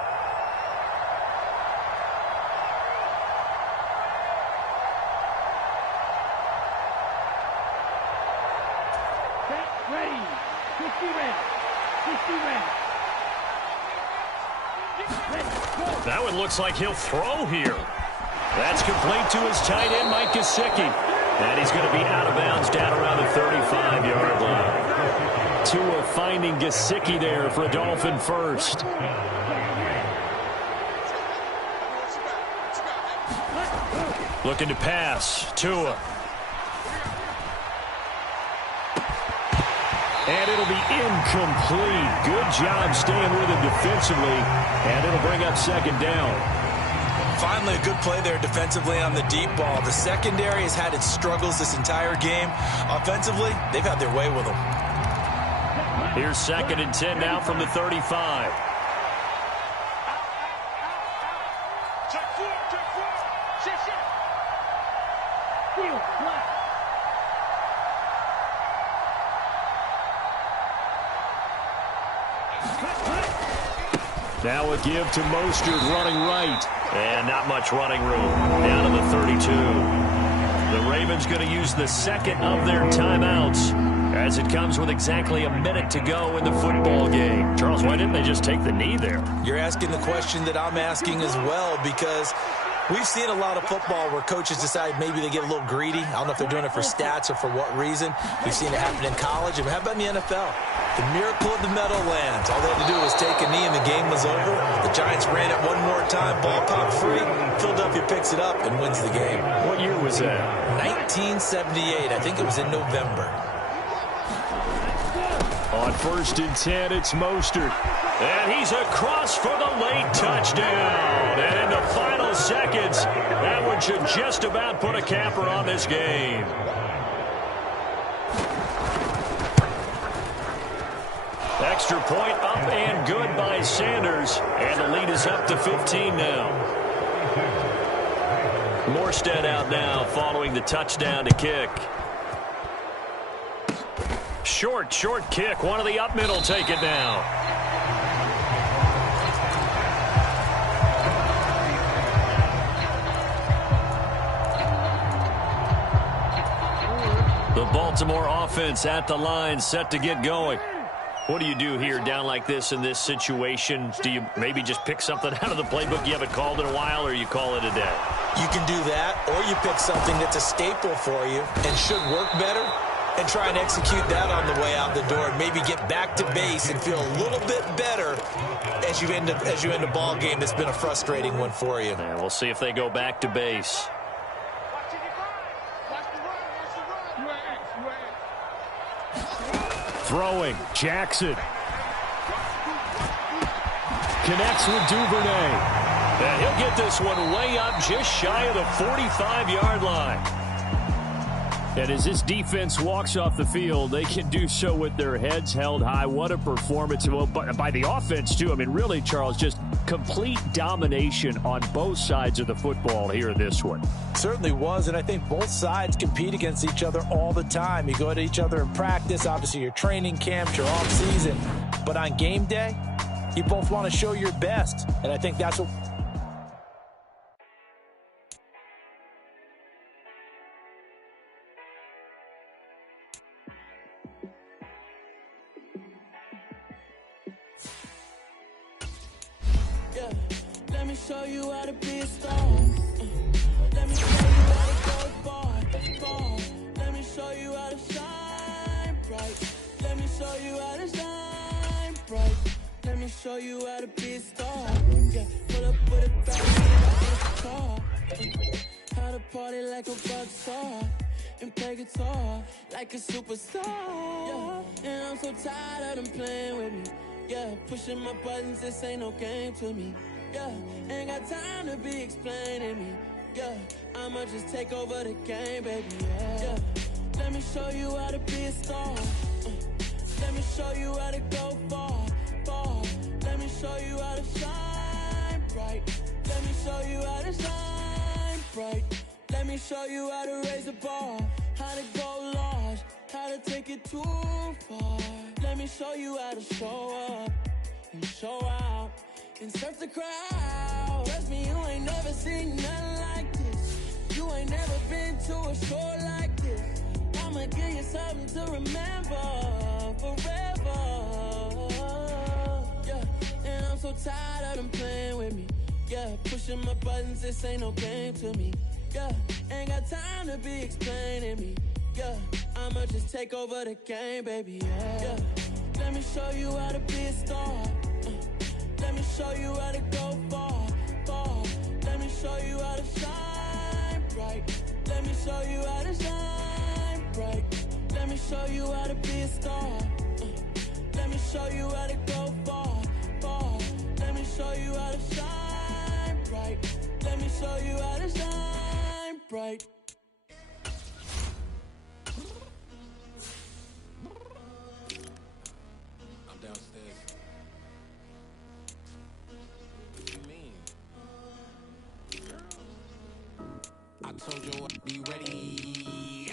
Ready. 50 ready. 50 ready. That one looks like he'll throw here. That's complete to his tight end, Mike Gesicki. And he's going to be out of bounds down around the 35-yard line. Tua finding Gesicki there for a Dolphin first. Looking to pass. Tua. And it'll be incomplete. Good job staying with him defensively. And it'll bring up second down. Finally, a good play there defensively on the deep ball. The secondary has had its struggles this entire game. Offensively, they've had their way with them. Here's second and 10 now from the 35. Now a give to Mostert running right. And not much running room. Down to the 32. The Ravens going to use the second of their timeouts as it comes with exactly a minute to go in the football game. Charles, why didn't they just take the knee there? You're asking the question that I'm asking as well, because we've seen a lot of football where coaches decide maybe they get a little greedy. I don't know if they're doing it for stats or for what reason. We've seen it happen in college. And how about in the NFL? The miracle of the Meadowlands. All they had to do was take a knee and the game was over. The Giants ran it one more time. Ball popped free. Philadelphia picks it up and wins the game. What year was that? 1978. I think it was in November. On first and 10, it's Mostert. And he's across for the late touchdown. And in the final seconds, that one should just about put a capper on this game. Extra point up and good by Sanders. And the lead is up to 15 now. Morstead out now following the touchdown to kick. Short kick. One of the up middle take it now. The Baltimore offense at the line, set to get going. What do you do here down like this in this situation? Do you maybe just pick something out of the playbook you haven't called in a while, or you call it a day? You can do that, or you pick something that's a staple for you and should work better and try and execute that on the way out the door and maybe get back to base and feel a little bit better as you end a ball game that's been a frustrating one for you. And we'll see if they go back to base. Throwing, Jackson. connects with Duvernay. And he'll get this one way up just shy of the 45-yard line. And as this defense walks off the field, they can do so with their heads held high. What a performance by the offense, too. I mean, really, Charles, just complete domination on both sides of the football here in this one. Certainly was, and I think both sides compete against each other all the time. You go at each other in practice, obviously your training camps, your off-season. But on game day, you both want to show your best, and I think that's what... Let me show you how to be a star. Let me show you how to go far. Let me show you how to shine bright. Let me show you how to shine bright. Let me show you how to be a star. Yeah, pull up with a back in the car. How to party like a rock star and play guitar like a superstar. Yeah, and I'm so tired of them playing with me. Yeah, pushing my buttons, this ain't no game to me. Yeah, ain't got time to be explaining me. Yeah, I'ma just take over the game, baby. Yeah, let me show you how to be a star. Let me show you how to go far. Let me show you how to shine bright. Let me show you how to shine bright. Let me show you how to raise a bar, how to go large, how to take it too far. Let me show you how to show up and show out and surf the crowd. Trust me, you ain't never seen nothing like this. You ain't never been to a show like this. I'ma give you something to remember forever. Yeah, and I'm so tired of them playing with me. Yeah, pushing my buttons, this ain't no game to me. Yeah, ain't got time to be explaining me. Yeah, I'ma just take over the game, baby. Yeah, let me show you how to be a star. Let me show you how to go far. Let me show you how to shine bright. Let me show you how to shine bright. Let me show you how to be a star. Let me show you how to go far. Let me show you how to shine bright. Let me show you how to shine bright. I'm downstairs. What do you mean? I told you I'd be ready.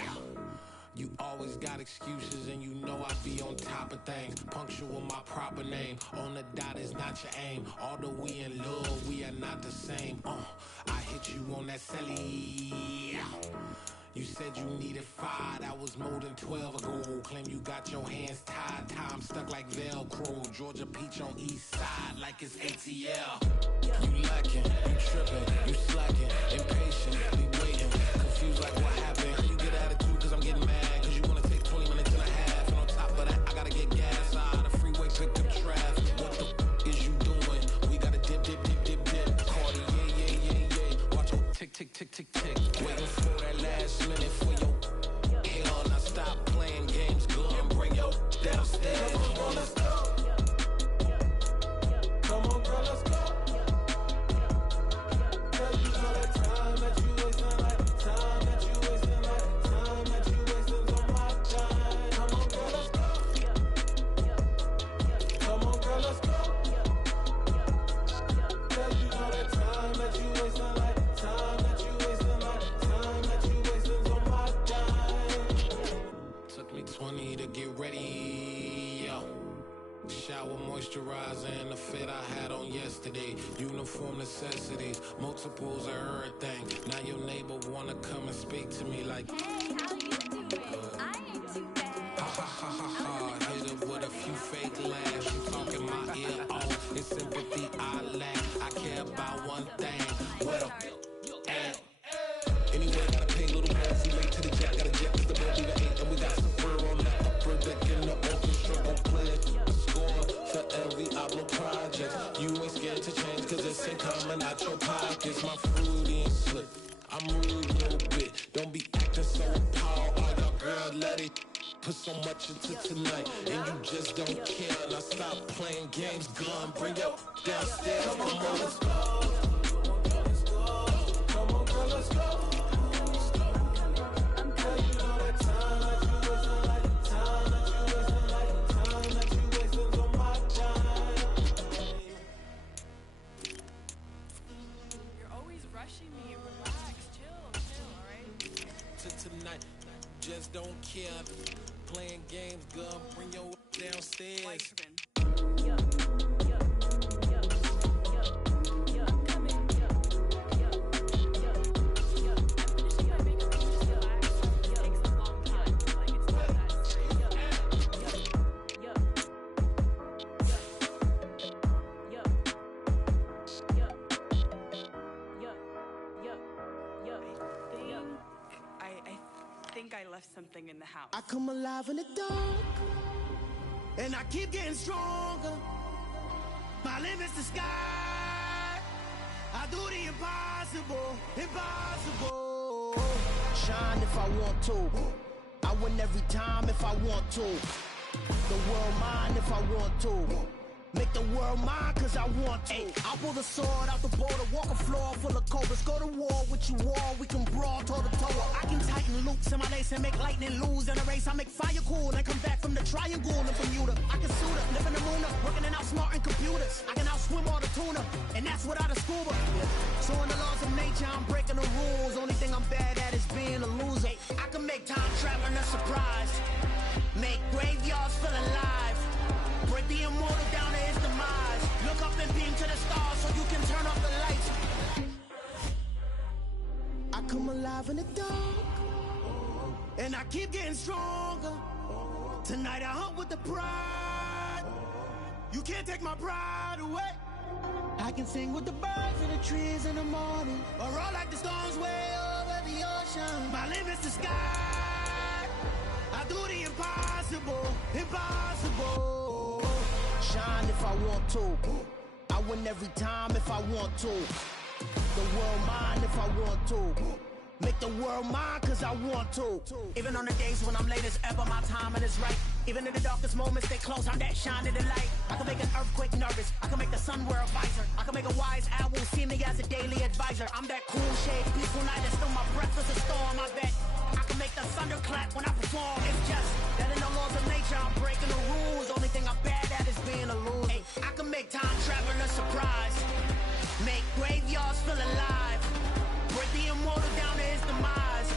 You always got excuses and you know I be on top of things. Punctual my proper name. On the dot is not your aim. Although we in love, we are not the same. I hit you on that celly. You said you needed 5, that was more than 12 ago. Claim you got your hands tied, time stuck like Velcro. Georgia Peach on east side like it's ATL. You lacking, you tripping, you slacking, impatient, we waiting, confused like what happened. You get attitude cause I'm getting mad, cause you wanna take 20 minutes and a half. And on top of that, I gotta get gas out of the freeway, pick up traffic. What the is you doing? We gotta dip. Cardi, yeah. Watch your tick. Waiting for that last minute for your hell. Now stop playing games, girl, and bring your downstairs. Come on, let's go. Come on, girl, let's go. Tell you all that time that you wasting, like time that you wasting, like time that you wasting on my time. Come on, girl, let's go. Come on, girl, let's go. Tell you all that time that you wasting, like time that you wasting, like time that you wasting on my time. Took me 20 to get ready, yo. Shower moisturizer and the fit I had on yesterday. Uniform necessities, multiples of everything. Now your neighbor wanna come and speak to me like, Hey, how you doing? I ain't too bad. ha. Hit her with a few fake laughs. She talking my ear off. It's sympathy I lack. I care about one thing. What up? Anyway, gotta pay a little more. We late to the jet, gotta jet. Cause the boat even 8 and we got some fur on the upper deck in the orchestra. Gon' play it. Score for every Ablo project. You ain't scared to change cause it's ain't coming out your pockets. My fruity and slip. I'm rude a little bit. Don't be acting so appalled. All y'all girl, let it. Put so much into tonight, and you just don't care. Now stop playing games, gun, bring your downstairs. Come on, let's go. Come on, girl, let's go. Girl, you know that time that you wasting, like the time that you wasting, like the time that you wasting on my time. You're always rushing me. Relax, chill, alright? Tonight, just don't care. Playing games, girl, bring your downstairs. Weiserman. I left something in the house. I come alive in the dark, and I keep getting stronger. My limit's the sky. I do the impossible, impossible. Shine if I want to. I win every time if I want to. The world mine if I want to. Make the world mine cause I want to. Ay, I'll pull the sword out the border, walk a floor full of cobras. Go to war with you all, we can brawl toe to toe. I can tighten loops in my lace and make lightning lose in a race. I make fire cool and come back from the triangle in Bermuda. I can suit up, live in the moon up, working and outsmarting computers. I can outswim all the tuna, and that's without a scuba. So in the laws of nature, I'm breaking the rules. Only thing I'm bad at is being a loser. I can make time traveling a surprise, make graveyards feel alive. Break the immortal down to his demise. Look up and beam to the stars so you can turn off the lights. I come alive in the dark, and I keep getting stronger. Tonight I hunt with the pride. You can't take my pride away. I can sing with the birds and the trees in the morning, or roll like the storms way over the ocean. My limit's the sky. I do the impossible, impossible. Shine if I want to. I win every time if I want to. The world mine if I want to. Make the world mine cause I want to. Even on the days when I'm late as ever, my timing is right. Even in the darkest moments, stay close, I'm that shining the light. I can make an earthquake nervous, I can make the sun wear a visor. I can make a wise owl see me as a daily advisor. I'm that cool shade, peaceful night, and still my breath is a storm, I bet. I can make the thunder clap when I perform. It's just that in the laws of nature, I'm breaking the rules. Only thing I'm bad at is being a loser. Hey, I can make time travel a surprise, make graveyards feel alive. Break the immortal down to his demise.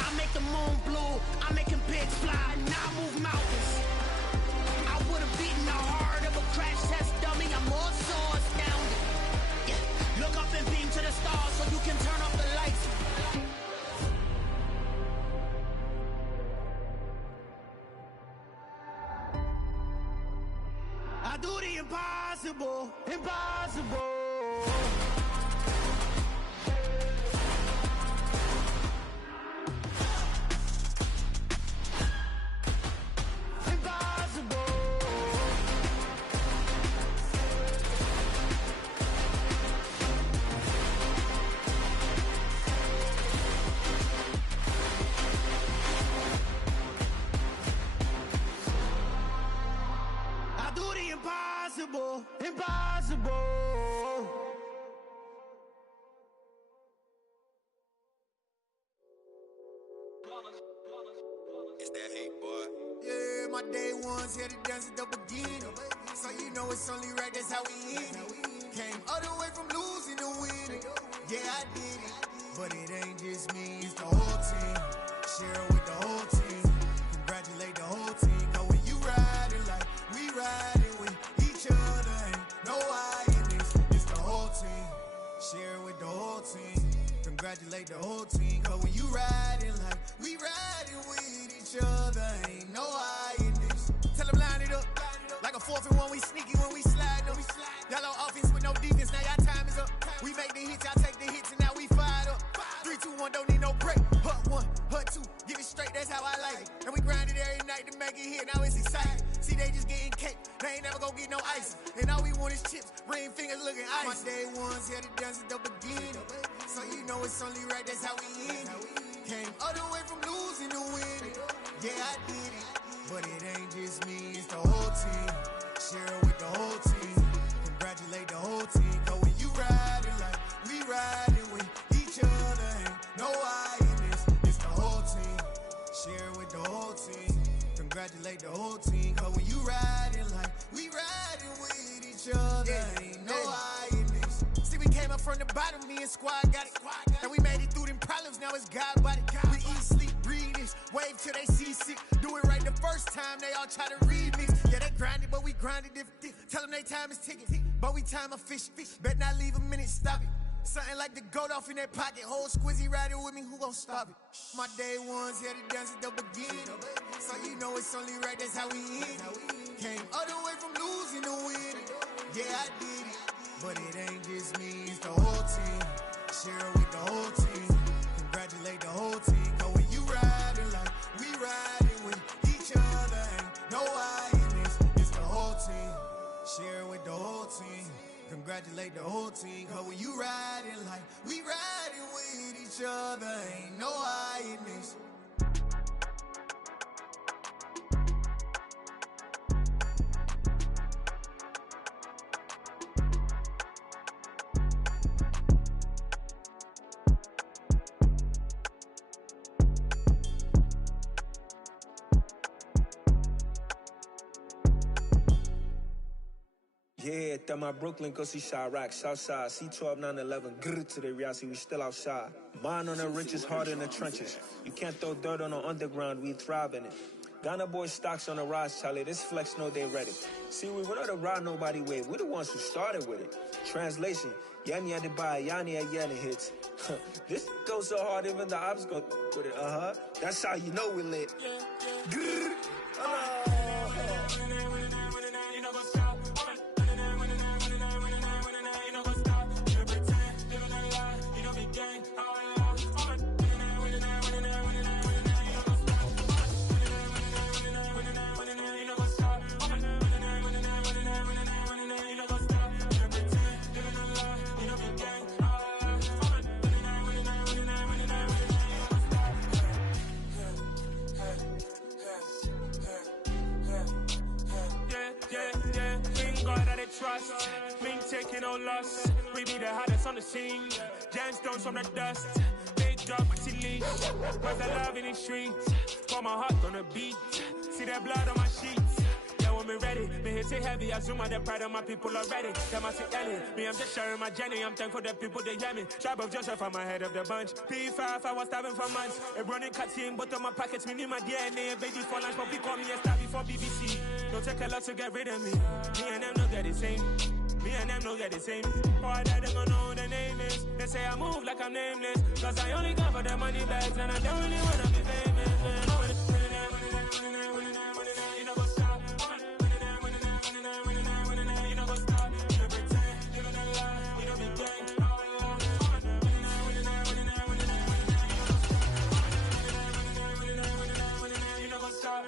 I make the moon blue, I'm making pigs fly, and I move mountains. I would've beaten the heart of a crash test dummy. I'm more so astounded. Yeah. Look up and beam to the stars so you can turn off the lights. I do the impossible, impossible. Impossible, impossible. It's that hate, boy. Yeah, my day ones here to dance at the beginning. So you know it's only right, that's how we end it. Came all the way from losing to winning. Yeah, I did it, but it ain't just me, it's the whole team. Share with the whole team. Congratulate the whole team. Cause when you riding like we riding with each other, ain't no I in this. It's the whole team. Share with the whole team. Congratulate the whole team. Cause when you riding like we riding with each other, ain't no I in this. Tell them line it up. Like a 4th and 1, we sneaky when we slide them. Y'all on offense with no defense, now y'all time is up. We make the hits, y'all take the hits, and now we fired up. 3, 2, 1, don't need no break. Hut 1, hut 2, give it straight, that's how I like it. And we grind it every night to make it hit, now it's exciting. See, they just getting cake, they ain't never gonna get no ice. And all we want is chips, ring fingers looking ice. My day ones here to dance at the beginning. So you know it's only right, that's how we end it. Came all the way from losing to winning. Yeah, I did it, but it ain't just me, it's the whole team. Share it with the whole team. Congratulate the whole team. Cause when you riding like we riding with each other, ain't no I in this. It's the whole team. Share it with the whole team. Congratulate the whole team. Cause when you riding like we riding with each other, ain't no I in this. See, we came up from the bottom, me and squad got it. And we made it through them problems, now it's God body. We eat, sleep, breathe this, wave till they see sick. Do it right the first time, they all try to remix. Yeah, they grinded, but we grinded different. Tell them they time is ticking, but we time a fish. Bet not leave a minute, stop it. Something like the goat off in that pocket. Whole squizzy riding with me, who gon' stop it? My day ones here to dance at the beginning. So you know it's only right, that's how we end. Came all the way from losing to winning. Yeah, I did it, but it ain't just me, it's the whole team. Share it with the whole team. Congratulate the whole team. Cause when you riding like we riding with each other, ain't no I in this. It's the whole team. Share it with the whole team. Congratulate the whole team. Cause when you riding like we riding with each other, ain't no I in this. Yeah, that my Brooklyn, go see Chirac, Southside, C12, 911, grr to the Riasi, we still outside. Mine on the riches, hard in the trenches. You can't throw dirt on the underground, we thrive in it. Ghana boys stocks on the rise, Charlie, this flex know they ready. See, we were not the ride nobody with, we the ones who started with it. Translation, Yanni had to buy, Yanni had Yanni hits. This goes so hard, even the ops go with it, That's how you know we lit. Grr, trust, me taking no loss. We be the hardest on the scene. Gemstones from the dust. Big dog, pretty leash. Where's the love in the streets? Pour my heart on the beat. See that blood on my sheets. Yeah, when we ready, me hit it heavy. I zoom out the pride of my people already. Them I see Ellie. Me, I'm just sharing my journey. I'm thankful that people they hear me. Tribe of Joseph, I'm ahead of the bunch. P5, I was starving for months. A running cutscene, but on my pockets, me need my DNA. Baby for lunch, but we call me a star before BBC. Don't take a lot to get rid of me. Me and them don't get the same. Me and them don't get the same. Boy, that they don't know who the name is. They say I move like I'm nameless. Cause I only come for the money bags. And I don't really wanna be famous, man. You know what's up? You know what's up? You pretend, you don't lie, you don't be gang. You know what's up?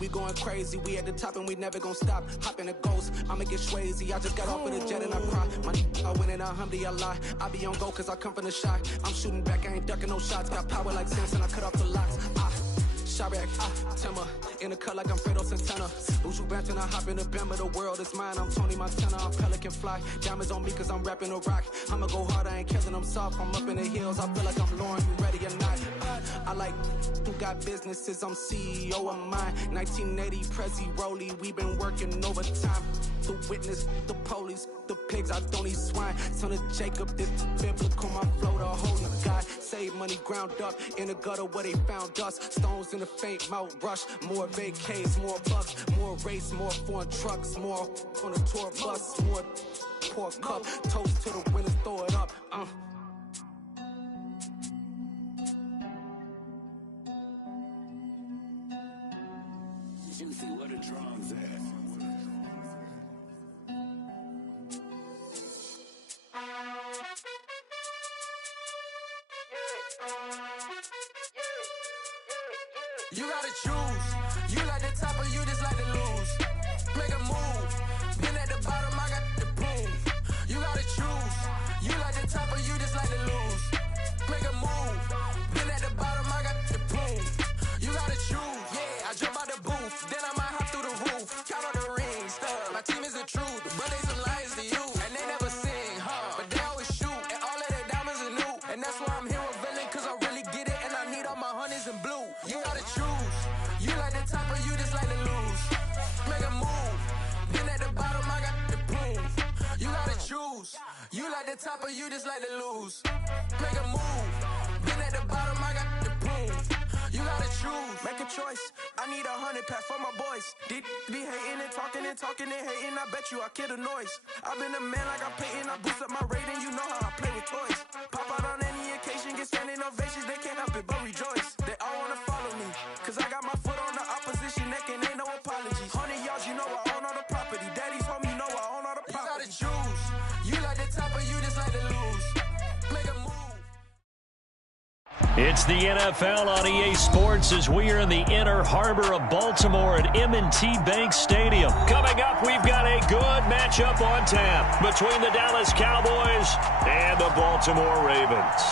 We going crazy, we at the top and we never gonna stop. Hop in a ghost, I'ma get swayzy. I just got off of the jet and I cry. My I win and I lie. I be on go cause I come from the shot. I'm shooting back, I ain't ducking no shots. Got power like Samson, I cut off the locks. Chirac, Timmer, in the cut like I'm Fredo Santana. Uju Banton, I hop in the Bama, the world is mine. I'm Tony Montana, I'm Pelican Fly. Diamonds on me cause I'm rapping a rock. I'ma go hard, I ain't killing them soft. I'm up in the hills, I feel like I'm Lauren, you ready or not? I like who got businesses, I'm CEO of mine. 1980 Prezi Rolly, we been working overtime. The witness, the police, the pigs, I don't eat swine. Son of Jacob, this biblical, my flow, the holy God. Save money ground up in the gutter where they found us. Stones in the faint mouth rush. More vacays, more bucks, more race, more foreign trucks, more on the tour bus, more pour cup. Toast to the winners, throw it up. Juicy, what a drums at. You gotta choose. You like the top or you just like to lose. Make a move. Been at the the bottom, I got the boom. You gotta choose. You like the top or you just like to lose. Make a move. Been at the bottom, I got the boom. You gotta choose. Yeah, I jump out the booth. Then I might hop through the roof. Count on the rings. My team is the truth. But they some liars to you. And they never sing, huh? But they always shoot. And all of their diamonds are new. And that's why I'm here revealing. Cause I really get it. And I need all my honeys in blue. You gotta choose. You like the top or you just like to lose. Make a move. Been at the bottom, I got the boom. You gotta choose. You like the top or you just like to lose. Make a move. Been at the bottom, I got the boom. You gotta choose. Make a choice. I need 100 pack for my boys. Deep be hating and talking and hating. I bet you I kill the noise. I've been a man like I'm Peyton. I boost up my rating. You know how I play with toys. Pop out on any occasion, get standing ovations. They can't help it but rejoice. They all wanna follow me. Cause I got my foot on the opposition neck and ain't no apologies. 100 yards, you know I own all the property. Daddy's home, you know I own all the property. You gotta choose. You like the top or you just like to lose. Make a move. It's the NFL on EA Sports as we are in the inner harbor of Baltimore at M&T Bank Stadium. Coming up, we've got a good matchup on tap between the Dallas Cowboys and the Baltimore Ravens.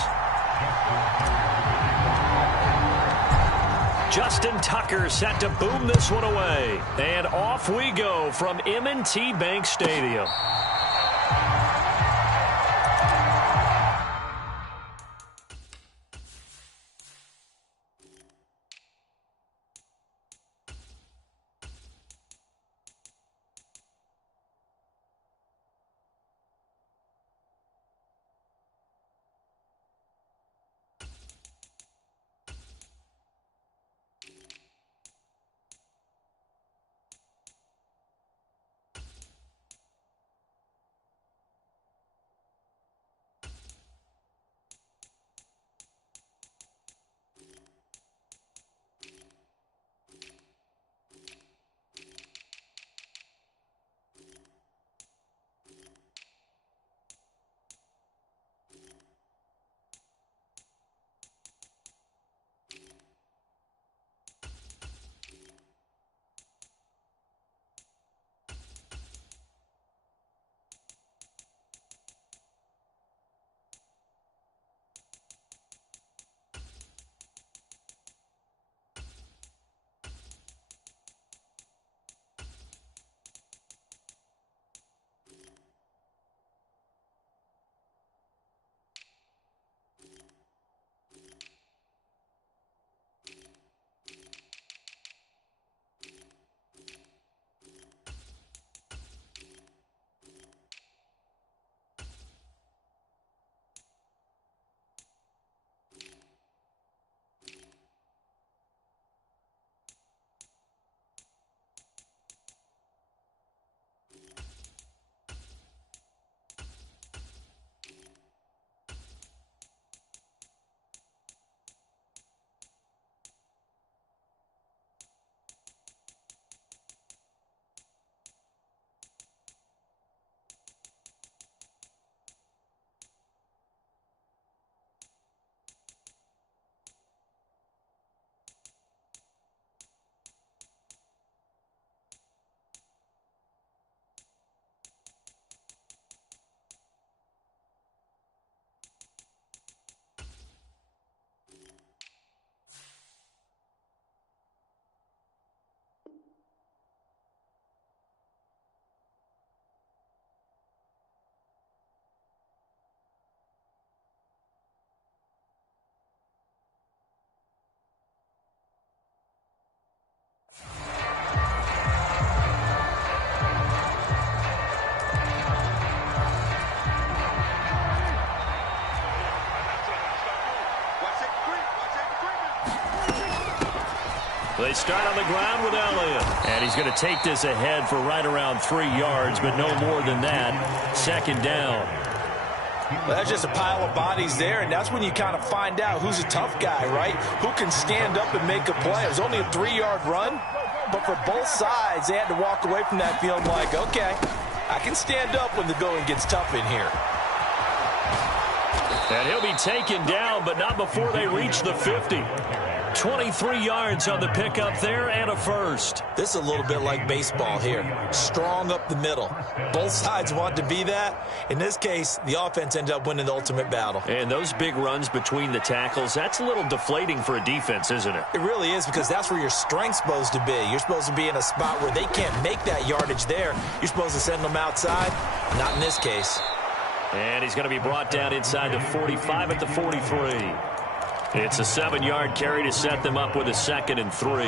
Justin Tucker set to boom this one away. And off we go from M&T Bank Stadium. They start on the ground with Elliott. And he's going to take this ahead for right around 3 yards, but no more than that. Second down. Well, that's just a pile of bodies there, and that's when you kind of find out who's a tough guy, right? Who can stand up and make a play. It was only a 3-yard run, but for both sides, they had to walk away from that feeling like, okay, I can stand up when the going gets tough in here. And he'll be taken down, but not before they reach the 50. 23 yards on the pickup there and a first. This is a little bit like baseball here. Strong up the middle. Both sides want to be that. In this case, the offense ended up winning the ultimate battle. And those big runs between the tackles, that's a little deflating for a defense, isn't it? It really is, because that's where your strength's supposed to be. You're supposed to be in a spot where they can't make that yardage there. You're supposed to send them outside. Not in this case. And he's going to be brought down inside the 45 at the 43. It's a 7-yard carry to set them up with a 2nd and 3.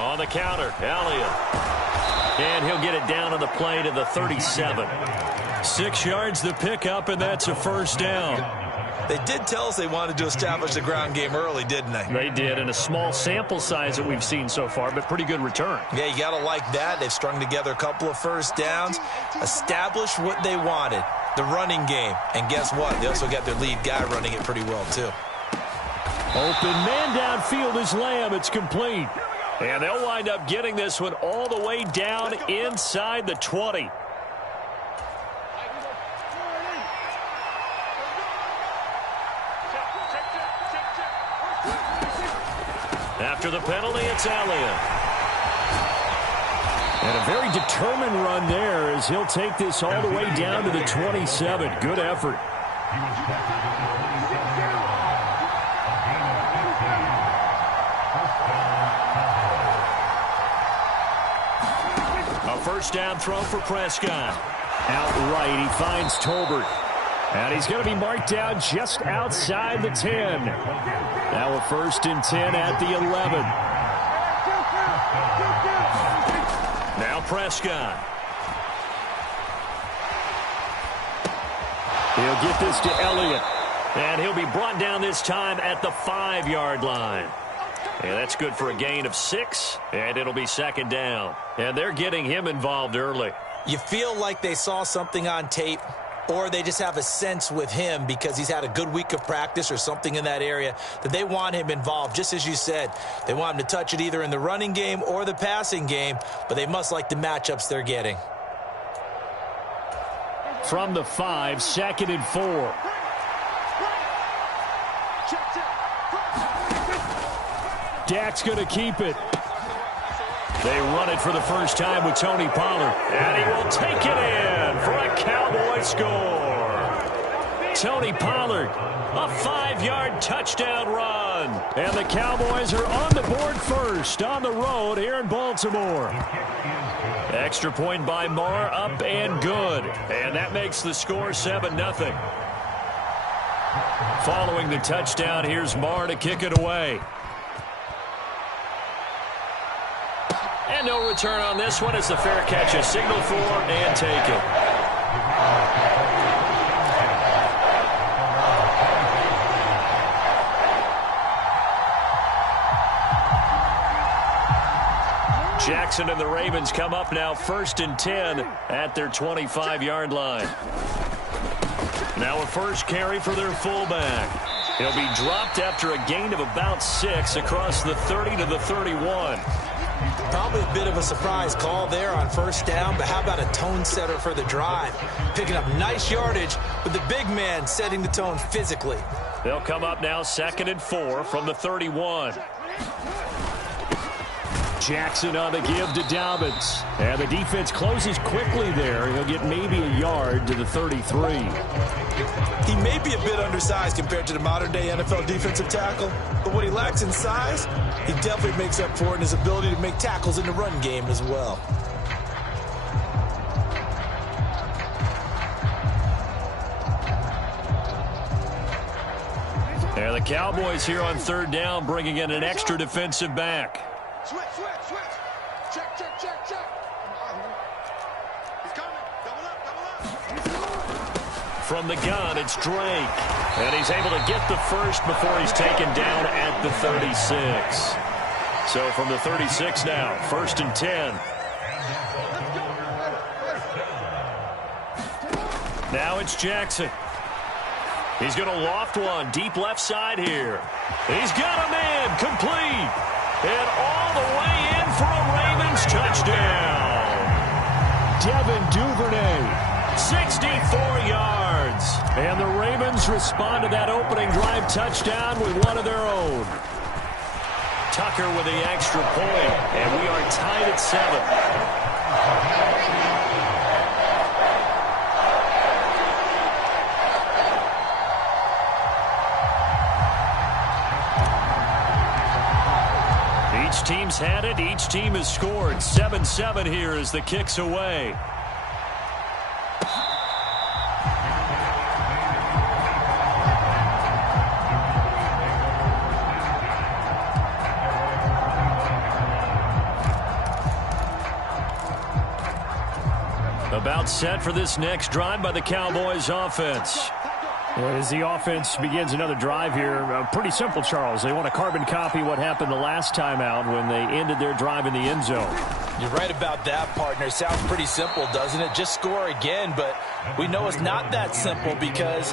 On the counter, Elliott. And he'll get it down on the play to the 37. 6 yards the pickup, and that's a first down. They did tell us they wanted to establish the ground game early, didn't they? They did, and a small sample size that we've seen so far, but pretty good return. Yeah, you got to like that. They've strung together a couple of first downs, established what they wanted, the running game. And guess what? They also got their lead guy running it pretty well, too. Open man downfield is Lamb. It's complete. And they'll wind up getting this one all the way down inside the 20. After the penalty, it's Elliott. And a very determined run there as he'll take this all the way down to the 27. Good effort. A first down throw for Prescott. Outright, he finds Tolbert. And he's going to be marked down just outside the 10. Now a 1st and 10 at the 11. Now Prescott. He'll get this to Elliott. And he'll be brought down this time at the 5-yard line. And that's good for a gain of 6. And it'll be 2nd down. And they're getting him involved early. You feel like they saw something on tape, or they just have a sense with him because he's had a good week of practice or something in that area that they want him involved. Just as you said, they want him to touch it either in the running game or the passing game, but they must like the matchups they're getting. From the 5, 2nd and 4. Dak's going to keep it. They run it for the first time with Tony Pollard. And he will take it in for a Cowboy score. Tony Pollard, a 5-yard touchdown run. And the Cowboys are on the board first on the road here in Baltimore. Extra point by Marr, up and good. And that makes the score 7-0. Following the touchdown, here's Marr to kick it away. And no return on this one as the fair catch is signaled for and taken. Jackson and the Ravens come up now 1st and 10 at their 25-yard line. Now a first carry for their fullback. He'll be dropped after a gain of about 6 across the 30 to the 31. Probably a bit of a surprise call there on first down, but how about a tone setter for the drive? Picking up nice yardage with the big man setting the tone physically. They'll come up now 2nd and 4 from the 31. Jackson on the give to Dobbins. And the defense closes quickly there. He'll get maybe a yard to the 33. He may be a bit undersized compared to the modern-day NFL defensive tackle, but what he lacks in size, he definitely makes up for it in his ability to make tackles in the run game as well. And the Cowboys here on 3rd down bringing in an extra defensive back. Switch. Check. He's coming. Double up. From the gun, it's Drake. And he's able to get the first before he's taken down at the 36. So from the 36 now, 1st and 10. Now it's Jackson. He's going to loft one deep left side here. He's got a man complete. And all the way in for a Ravens touchdown. Devin Duvernay, 64 yards. And the Ravens respond to that opening drive touchdown with one of their own. Tucker with the extra point, and we are tied at 7. Each team's had it. Each team has scored. 7-7 here as the kick's away. About set for this next drive by the Cowboys offense. As the offense begins another drive here, pretty simple, Charles. They want to carbon copy what happened the last time out when they ended their drive in the end zone. You're right about that, partner. Sounds pretty simple, doesn't it? Just score again, but we know it's not that simple because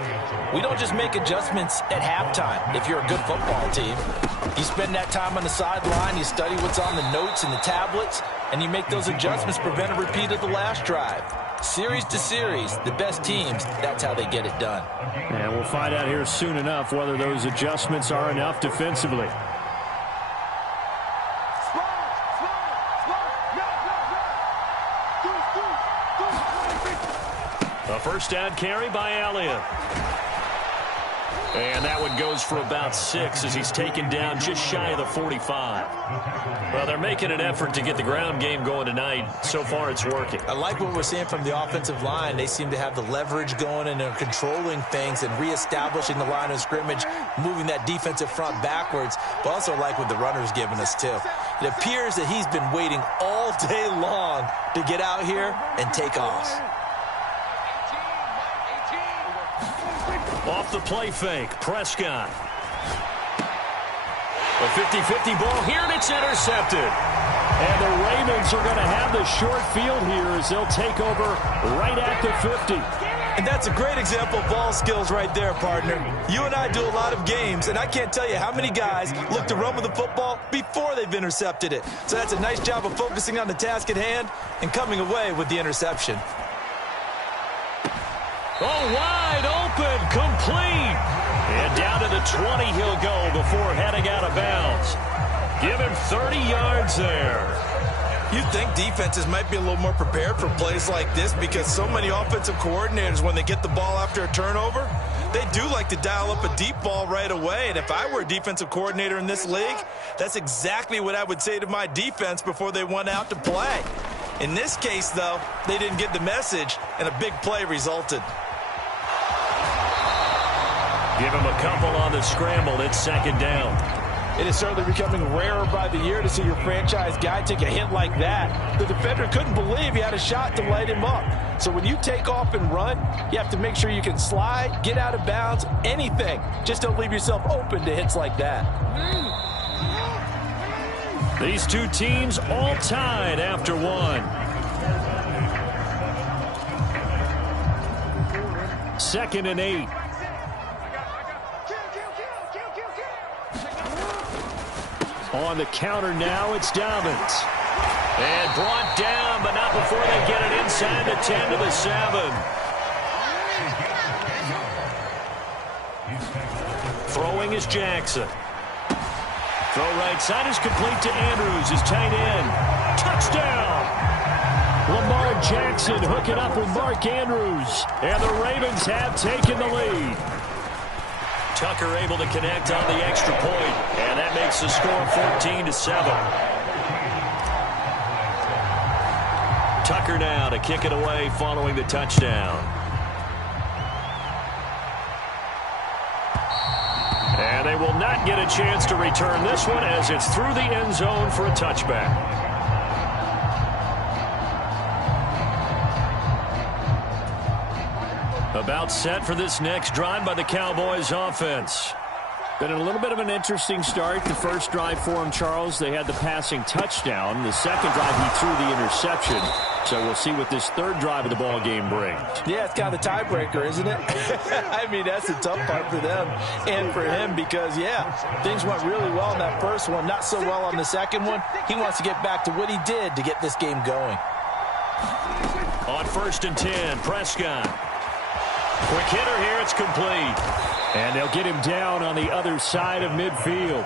we don't just make adjustments at halftime if you're a good football team. You spend that time on the sideline, you study what's on the notes and the tablets, and you make those adjustments to prevent a repeat of the last drive. Series to series, the best teams, that's how they get it done. And we'll find out here soon enough whether those adjustments are enough defensively. A first down carry by Elliott. And that one goes for about 6 as he's taken down just shy of the 45. Well, they're making an effort to get the ground game going tonight. So far, it's working. I like what we're seeing from the offensive line. They seem to have the leverage going, and they're controlling things and reestablishing the line of scrimmage, moving that defensive front backwards. But also like what the runner's giving us, too. It appears that he's been waiting all day long to get out here and take off. Off the play fake, Prescott. A 50-50 ball here, and it's intercepted. And the Ravens are going to have the short field here as they'll take over right at the 50. And that's a great example of ball skills right there, partner. You and I do a lot of games, and I can't tell you how many guys look to run with the football before they've intercepted it. So that's a nice job of focusing on the task at hand and coming away with the interception. Oh, wide open, complete. And down to the 20 he'll go before heading out of bounds. Give him 30 yards there. You'd think defenses might be a little more prepared for plays like this because so many offensive coordinators, when they get the ball after a turnover, they do like to dial up a deep ball right away. And if I were a defensive coordinator in this league, that's exactly what I would say to my defense before they went out to play. In this case, though, they didn't get the message, and a big play resulted. Give him a couple on the scramble. It's second down. It is certainly becoming rarer by the year to see your franchise guy take a hit like that. The defender couldn't believe he had a shot to light him up. So when you take off and run, you have to make sure you can slide, get out of bounds, anything. Just don't leave yourself open to hits like that. These two teams all tied after one. Second and 8. On the counter now, it's Dobbins. And brought down, but not before they get it inside the 10 to the 7. Throwing is Jackson. Throw right side is complete to Andrews, his tight end. Touchdown! Lamar Jackson hooking up with Mark Andrews. And the Ravens have taken the lead. Tucker able to connect on the extra point, and that makes the score 14-7. Tucker now to kick it away following the touchdown. And they will not get a chance to return this one as it's through the end zone for a touchback. About set for this next drive by the Cowboys offense. Been a little bit of an interesting start. The first drive for him, Charles, they had the passing touchdown. The second drive, he threw the interception. So we'll see what this third drive of the ball game brings. Yeah, it's kind of the tiebreaker, isn't it? I mean, that's the tough part for them and for him because, yeah, things went really well in that first one, not so well on the second one. He wants to get back to what he did to get this game going. On 1st and 10, Prescott. Quick hitter here, it's complete. And they'll get him down on the other side of midfield.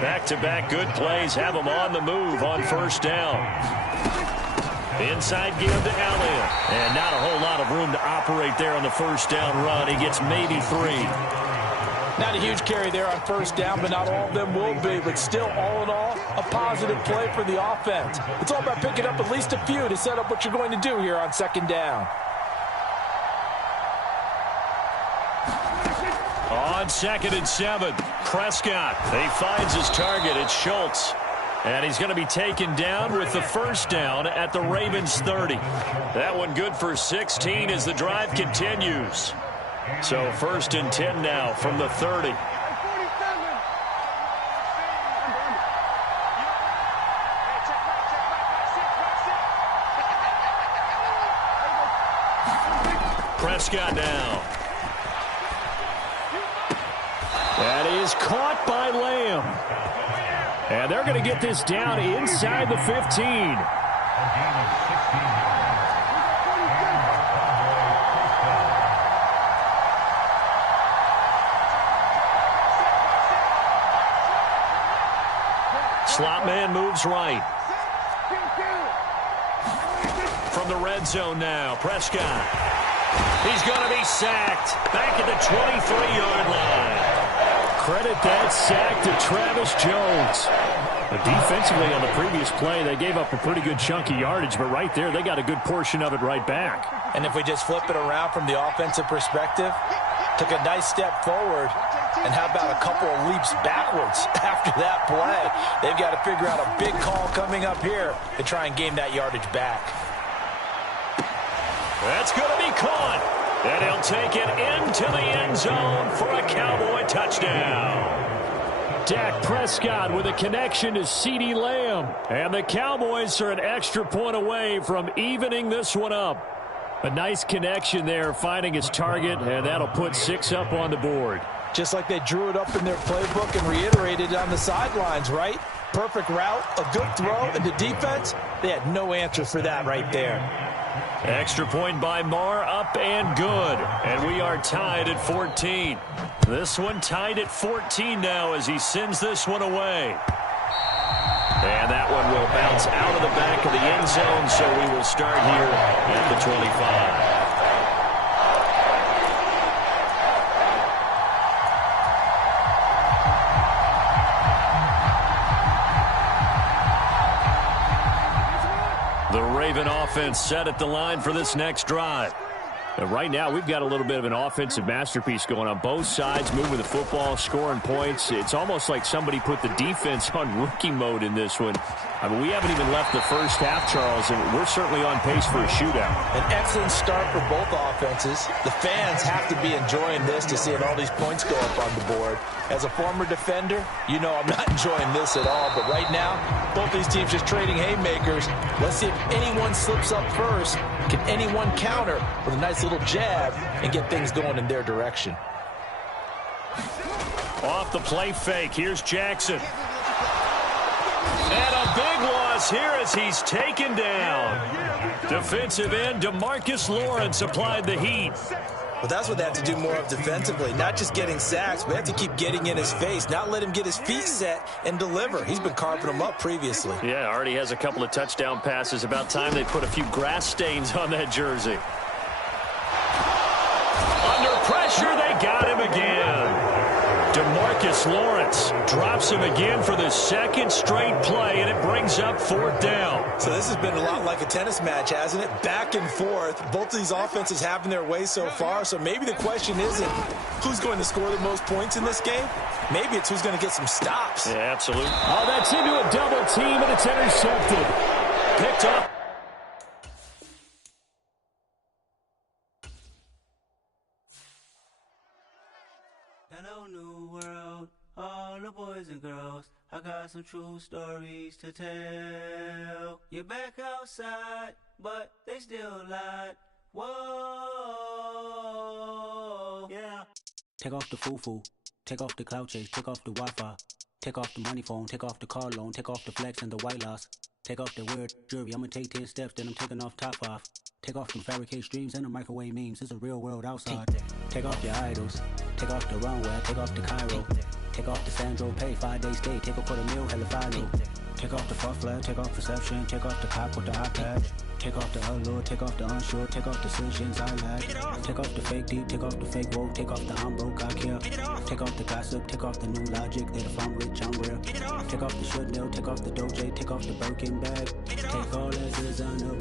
Back-to-back good plays have him on the move on 1st down. Inside give to Elliott. And not a whole lot of room to operate there on the 1st down run. He gets maybe 3. Not a huge carry there on 1st down, but not all of them will be. But still, all in all, a positive play for the offense. It's all about picking up at least a few to set up what you're going to do here on 2nd down. On 2nd and 7, Prescott. He finds his target. It's Schultz. And he's going to be taken down with the 1st down at the Ravens 30. That one good for 16 as the drive continues. So 1st and 10 now from the 30. Prescott now. That is caught by Lamb. And they're going to get this down inside the 15. Slot man moves right. From the red zone now, Prescott. He's going to be sacked back at the 23-yard line. Credit that sack to Travis Jones. But defensively on the previous play, they gave up a pretty good chunk of yardage, but right there, they got a good portion of it right back. And if we just flip it around from the offensive perspective, took a nice step forward, and how about a couple of leaps backwards after that play? They've got to figure out a big call coming up here to try and gain that yardage back. That's going to be caught. And he'll take it into the end zone for a Cowboy touchdown. Dak Prescott with a connection to CeeDee Lamb. And the Cowboys are an extra point away from evening this one up. A nice connection there, finding his target, and that'll put 6 up on the board. Just like they drew it up in their playbook and reiterated it on the sidelines, right? Perfect route, a good throw, and the defense, they had no answer for that right there. Extra point by Marr, up and good. And we are tied at 14. This one tied at 14 now as he sends this one away. And that one will bounce out of the back of the end zone, so we will start here at the 25. The Raven offense set at the line for this next drive. Right now, we've got a little bit of an offensive masterpiece going on. Both sides moving the football, scoring points. It's almost like somebody put the defense on rookie mode in this one. I mean, we haven't even left the first half, Charles, and we're certainly on pace for a shootout. An excellent start for both offenses. The fans have to be enjoying this to seeing all these points go up on the board. As a former defender, you know I'm not enjoying this at all. But right now, both these teams just trading haymakers. Let's see if anyone slips up first. Can anyone counter with a nice little jab and get things going in their direction? Off the play fake, here's Jackson. And a big loss here as he's taken down. Defensive end DeMarcus Lawrence applied the heat. Well, that's what they have to do more of defensively, not just getting sacks, but they have to keep getting in his face, not let him get his feet set and deliver. He's been carving them up previously. Yeah, already has a couple of touchdown passes. About time they put a few grass stains on that jersey. Under pressure, they got him again. DeMarcus Lawrence drops him again for the second straight play, and it brings up 4th down. So this has been a lot like a tennis match, hasn't it? Back and forth. Both of these offenses having their way so far, so maybe the question isn't who's going to score the most points in this game. Maybe it's who's going to get some stops. Yeah, absolutely. Oh, that's into a double team, and it's intercepted. Picked up. Hello, new world, all the boys and girls. I got got some true stories to tell. You're back outside, but they still lied. Whoa, yeah. Take off the foo-foo, take off the cloud chase, take off the Wi-Fi, take off the money phone, take off the car loan, take off the flex and the white loss, take off the weird jewelry. I'ma take 10 steps, then I'm taking off top 5. Take off them fabricate streams and the microwave memes. It's a real world outside. Take off your idols, take off the runway, take off the Cairo, take off the Sandro pay, 5-day stay, take off for the meal, hella follow. Take off the fuck flag, take off perception, take off the cop with the iPad. Take off the allure, take off the unsure, take off decisions I lack. Take off the fake deep, take off the fake woke, take off the I'm broke, I care. Take off the gossip, take off the new logic, that if I'm rich, I'm real. Take off the Chanel, take off the Doja, take off the Birkin bag. Take all that designer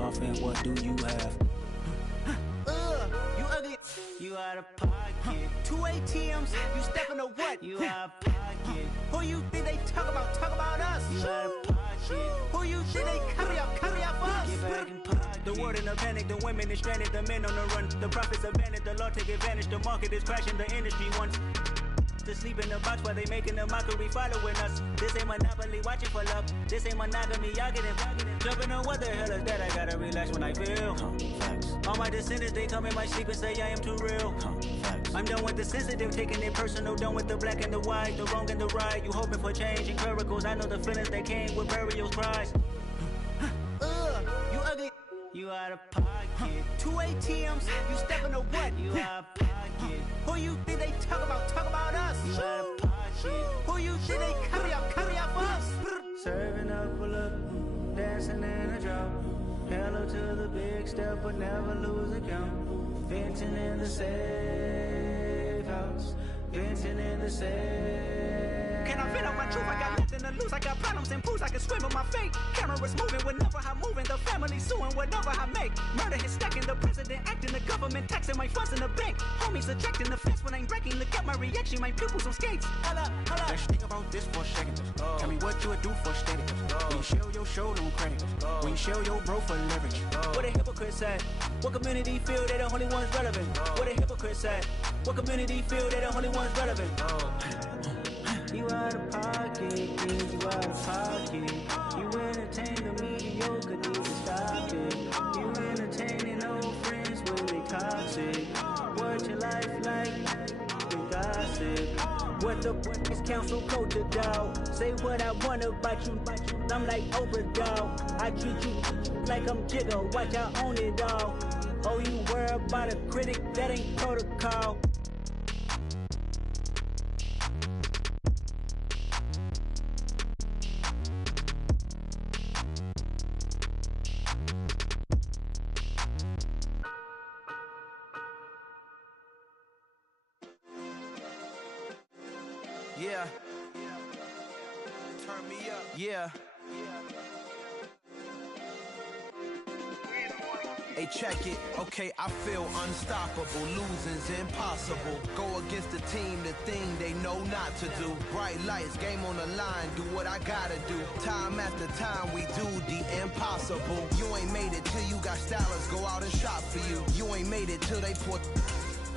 off and what do you have? You ugly, you out of pocket. 2 ATMs, you stepping to what? You out of pocket. Who you think they talk about us? You out of pocket. Who you think they carry out for us? Get back in pocket. The world in a panic, the women is stranded, the men on the run. The profits abandoned, the law take advantage, the market is crashing, the industry wants to sleep in the box while they making a mockery following us. This ain't Monopoly, watching for love. This ain't monogamy, y'all get it. Jumping on what the hell is that? I gotta relax when I feel. All my descendants, they come in my sleep and say I am too real. I'm done with the sensitive, taking it personal. Done with the black and the white, the wrong and the right. You hoping for change and miracles. I know the feelings that came with burial cries. You ugly, you out of pocket. 2 ATMs, you stepping to what? You out of pocket. Who you think they talk about us? You out of pocket. Who you think they carry out for us? Serving up a look, dancing in a drop. Hello to the big step, but never lose a count. Venting in the safe house. Venting in the safe. Can I vent out my truth? I got nothing to lose. I got problems and pools. I can swim with my fate. Cameras moving whenever I'm moving. The family suing whatever I make. Murder is stacking. The president acting. The government taxing my funds in the bank. Homies ejecting the fence when I'm breaking. Look at my reaction. My pupils on skates. Hold up. Let's think about this for a second. Tell me what you would do for status. When you show your show no credit. When you show your bro for leverage. What a hypocrite said. What community feel they the only ones relevant? What a hypocrite said. What community feel they the only ones relevant? You out of pocket, kid, you out of pocket. You entertain the mediocre, need to stop it. You entertaining old friends when they toxic. What your life like? You gossip. What the is council culture, dog? Say what I want about you. I'm like Oprah, dog. I treat you like I'm Jigga. Watch I own it all. Oh, you worry about a critic? That ain't protocol. Yeah. Turn me up. Yeah. Hey, check it. Okay, I feel unstoppable. Losing's impossible. Go against the team, the thing they know not to do. Bright lights, game on the line. Do what I gotta do. Time after time, we do the impossible. You ain't made it till you got stylists go out and shop for you. You ain't made it till they put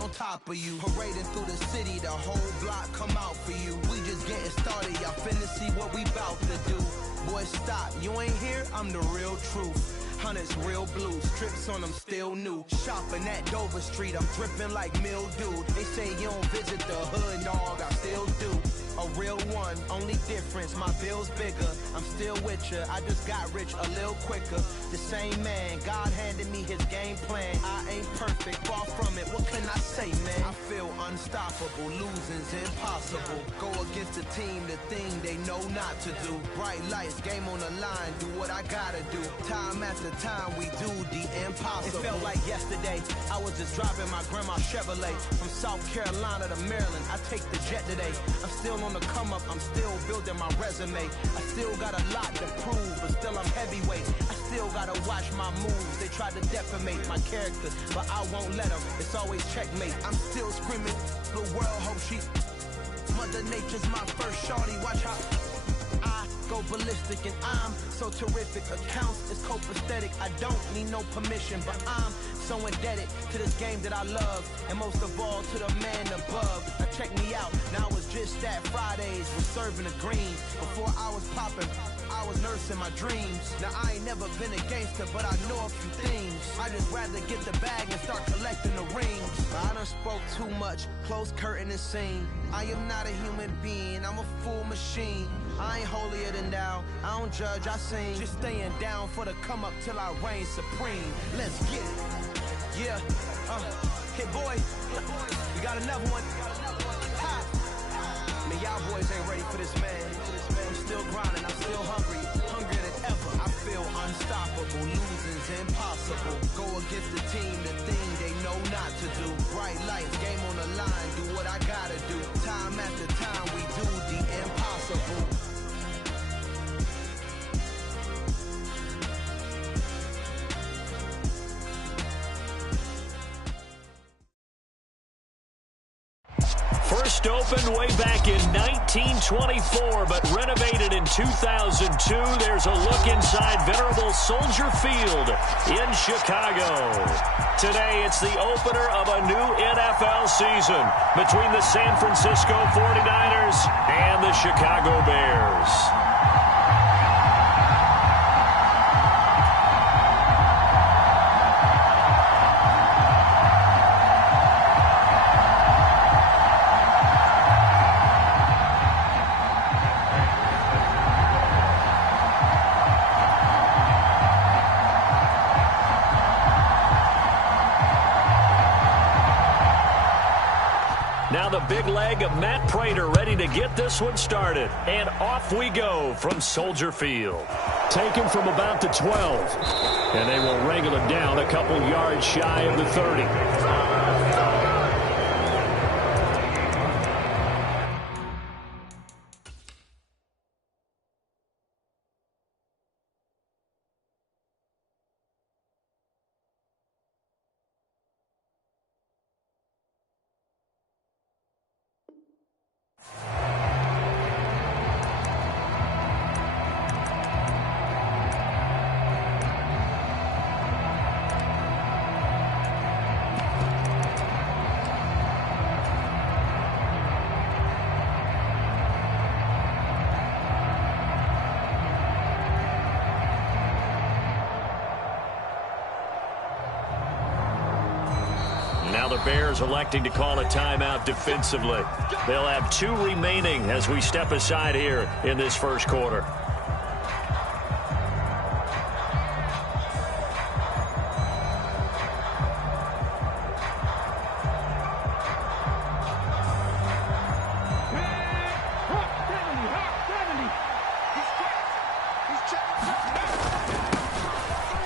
on top of you. Parading through the city, the whole block come out for you. We just getting started, y'all finna see what we bout to do. Boy, stop, you ain't here, I'm the real truth. Hunters real blue, strips on them still new. Shopping at Dover Street, I'm dripping like mildew. They say you don't visit the hood, dog, I still do. A real one, only difference, my bill's bigger. I'm still with ya, I just got rich a little quicker. The same man, God handed me his game plan. I ain't perfect, far from it, what can I say, man? I feel unstoppable, losing's impossible. Go against the team, the thing they know not to do. Bright lights, game on the line, do what I gotta do. Time after time, we do the impossible. It felt like yesterday, I was just driving my grandma's Chevrolet. From South Carolina to Maryland, I take the jet today. I'm still on the come up, I'm still building my resume. I still got a lot to prove, but still I'm heavyweight. I still gotta watch my moves. They try to defamate my character, but I won't let them. It's always checkmate. I'm still screaming, the world hope she. Mother Nature's my first shorty. Watch how I go ballistic, and I'm so terrific. Accounts is copacetic. I don't need no permission, but I'm so indebted to this game that I love, and most of all to the man above. Now check me out. Now it's just that Fridays was serving the greens. Before I was popping, I was nursing my dreams. Now I ain't never been a gangster, but I know a few things. I just rather get the bag and start collecting the rings. I done spoke too much, close curtain and scene. I am not a human being, I'm a full machine. I ain't holier than thou, I don't judge, I sing. Just staying down for the come up till I reign supreme. Let's get it. Yeah, hit boy, we got another one. Ha. Man, y'all boys ain't ready for this, man. I'm still grinding, I'm still hungry, hungrier than ever. I feel unstoppable, losing's impossible. Go against the team, the thing they know not to do. Bright lights, game on the line, do what I gotta do. Time after time, we do the impossible. First opened way back in 1924, but renovated in 2002. There's a look inside venerable Soldier Field in Chicago. Today, it's the opener of a new NFL season between the San Francisco 49ers and the Chicago Bears. Now the big leg of Matt Prater ready to get this one started. And off we go from Soldier Field. Taken from about the 12. And they will wrangle it down a couple yards shy of the 30. Now the Bears electing to call a timeout defensively. They'll have 2 remaining as we step aside here in this first quarter.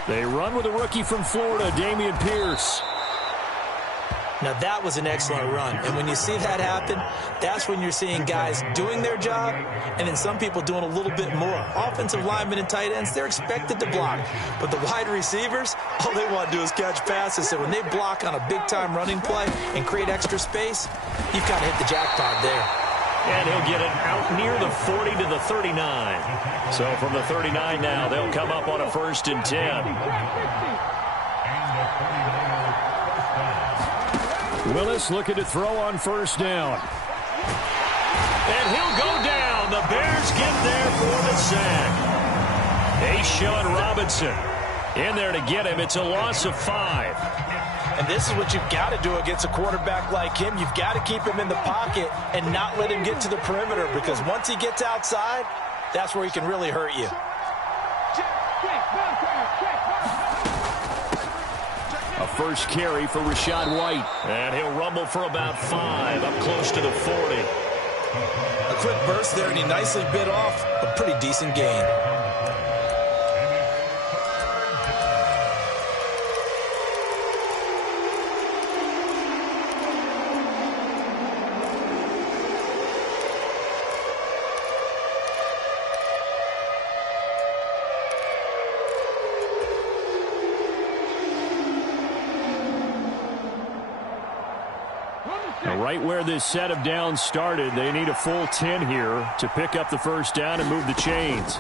They run with a rookie from Florida, Dameon Pierce. Now, that was an excellent run. And when you see that happen, that's when you're seeing guys doing their job and then some people doing a little bit more. Offensive linemen and tight ends, they're expected to block. But the wide receivers, all they want to do is catch passes. So when they block on a big-time running play and create extra space, you've got to hit the jackpot there. And he'll get it out near the 40 to the 39. So from the 39 now, they'll come up on a 1st and 10. Willis looking to throw on 1st down. And he'll go down. The Bears get there for the sack. Ashawn Robinson in there to get him. It's a loss of 5. And this is what you've got to do against a quarterback like him. You've got to keep him in the pocket and not let him get to the perimeter, because once he gets outside, that's where he can really hurt you. A first carry for Rachaad White. And he'll rumble for about 5, up close to the 40. A quick burst there, and he nicely bit off a pretty decent gain. right where this set of downs started. They need a full 10 here to pick up the first down and move the chains.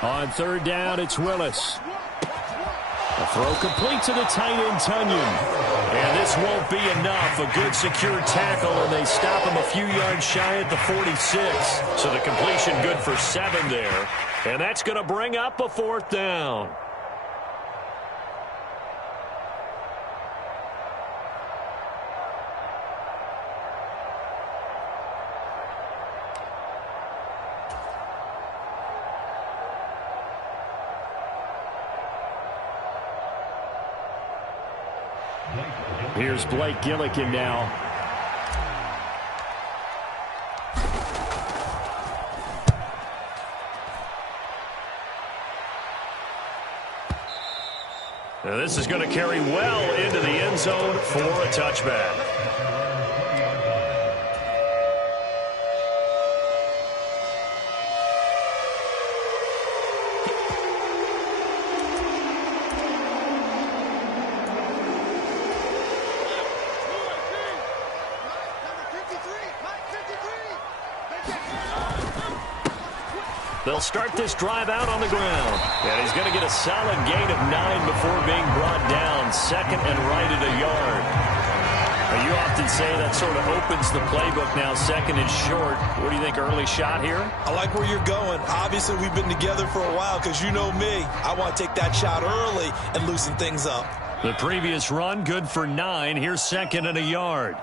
On third down, it's Willis. A throw complete to the tight end, Tunyon. And this won't be enough. A good secure tackle, and they stop him a few yards shy at the 46. So the completion good for 7 there. And that's going to bring up a 4th down. Here's Blake Gillikin now. Now this is going to carry well into the end zone for a touchback. They'll start this drive out on the ground. And he's going to get a solid gain of 9 before being brought down. Second and right at a yard. Now, you often say that sort of opens the playbook now, second and short. What do you think, early shot here? I like where you're going. Obviously, we've been together for a while because you know me. I want to take that shot early and loosen things up. The previous run, good for 9. Here's second and a yard.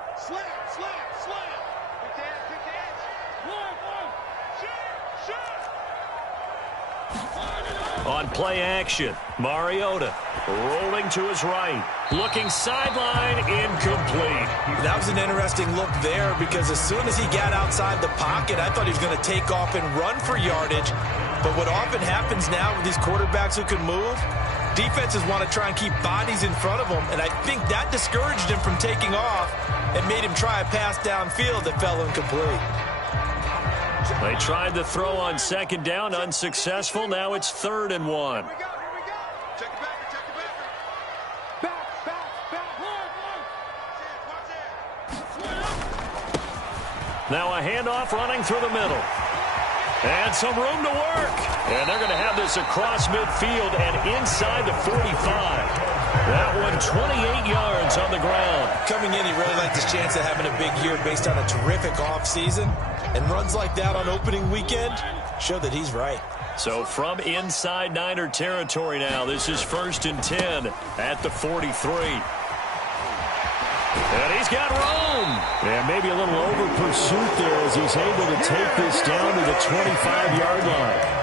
On play action, Mariota rolling to his right. Looking sideline, incomplete. That was an interesting look there because as soon as he got outside the pocket, I thought he was going to take off and run for yardage. But what often happens now with these quarterbacks who can move, defenses want to try and keep bodies in front of them, and I think that discouraged him from taking off and made him try a pass downfield that fell incomplete. They tried the throw on second down, unsuccessful. Now it's 3rd and 1. Now a handoff running through the middle. And some room to work. And they're going to have this across midfield and inside the 45. That one 28 yards on the ground. Coming in, he really liked his chance of having a big year based on a terrific offseason. And runs like that on opening weekend show that he's right. So from inside Niner territory now, this is 1st and 10 at the 43. And he's got room. And maybe a little over pursuit there as he's able to take this down to the 25-yard line.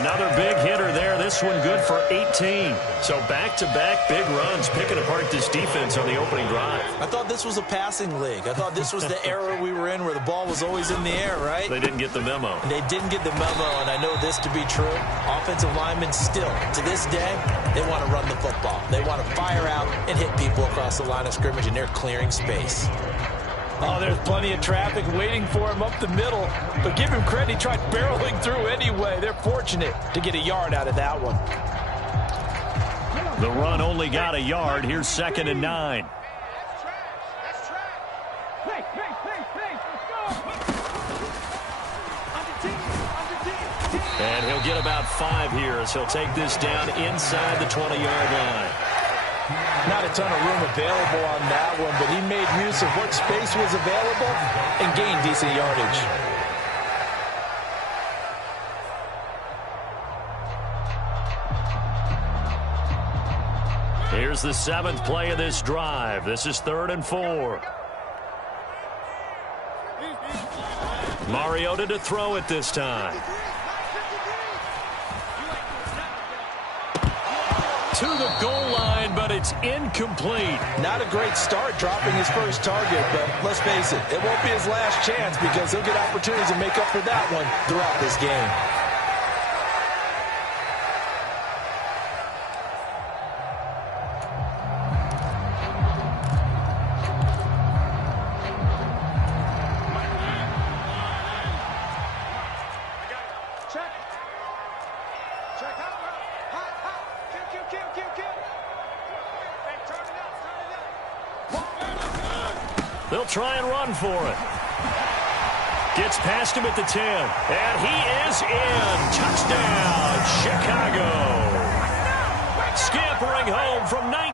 Another big hitter there. This one good for 18. So back-to-back big runs, picking apart this defense on the opening drive. I thought this was a passing league. I thought this was the era we were in where the ball was always in the air, right? They didn't get the memo. And they didn't get the memo, and I know this to be true. Offensive linemen still, to this day, they want to run the football. They want to fire out and hit people across the line of scrimmage, and they're clearing space. Oh, there's plenty of traffic waiting for him up the middle. But give him credit, he tried barreling through anyway. They're fortunate to get a yard out of that one. The run only got a yard. Here's 2nd and 9. And he'll get about 5 here as he'll take this down inside the 20-yard line. Not a ton of room available on that one, but he made use of what space was available and gained decent yardage. Here's the 7th play of this drive. This is 3rd and 4. Mariota to throw it this time. To the goal line, but it's incomplete. Not a great start dropping his first target, but let's face it, it won't be his last chance because he'll get opportunities to make up for that one throughout this game. They'll try and run for it. Gets past him at the 10. And he is in. Touchdown, Chicago. Scampering home from 19.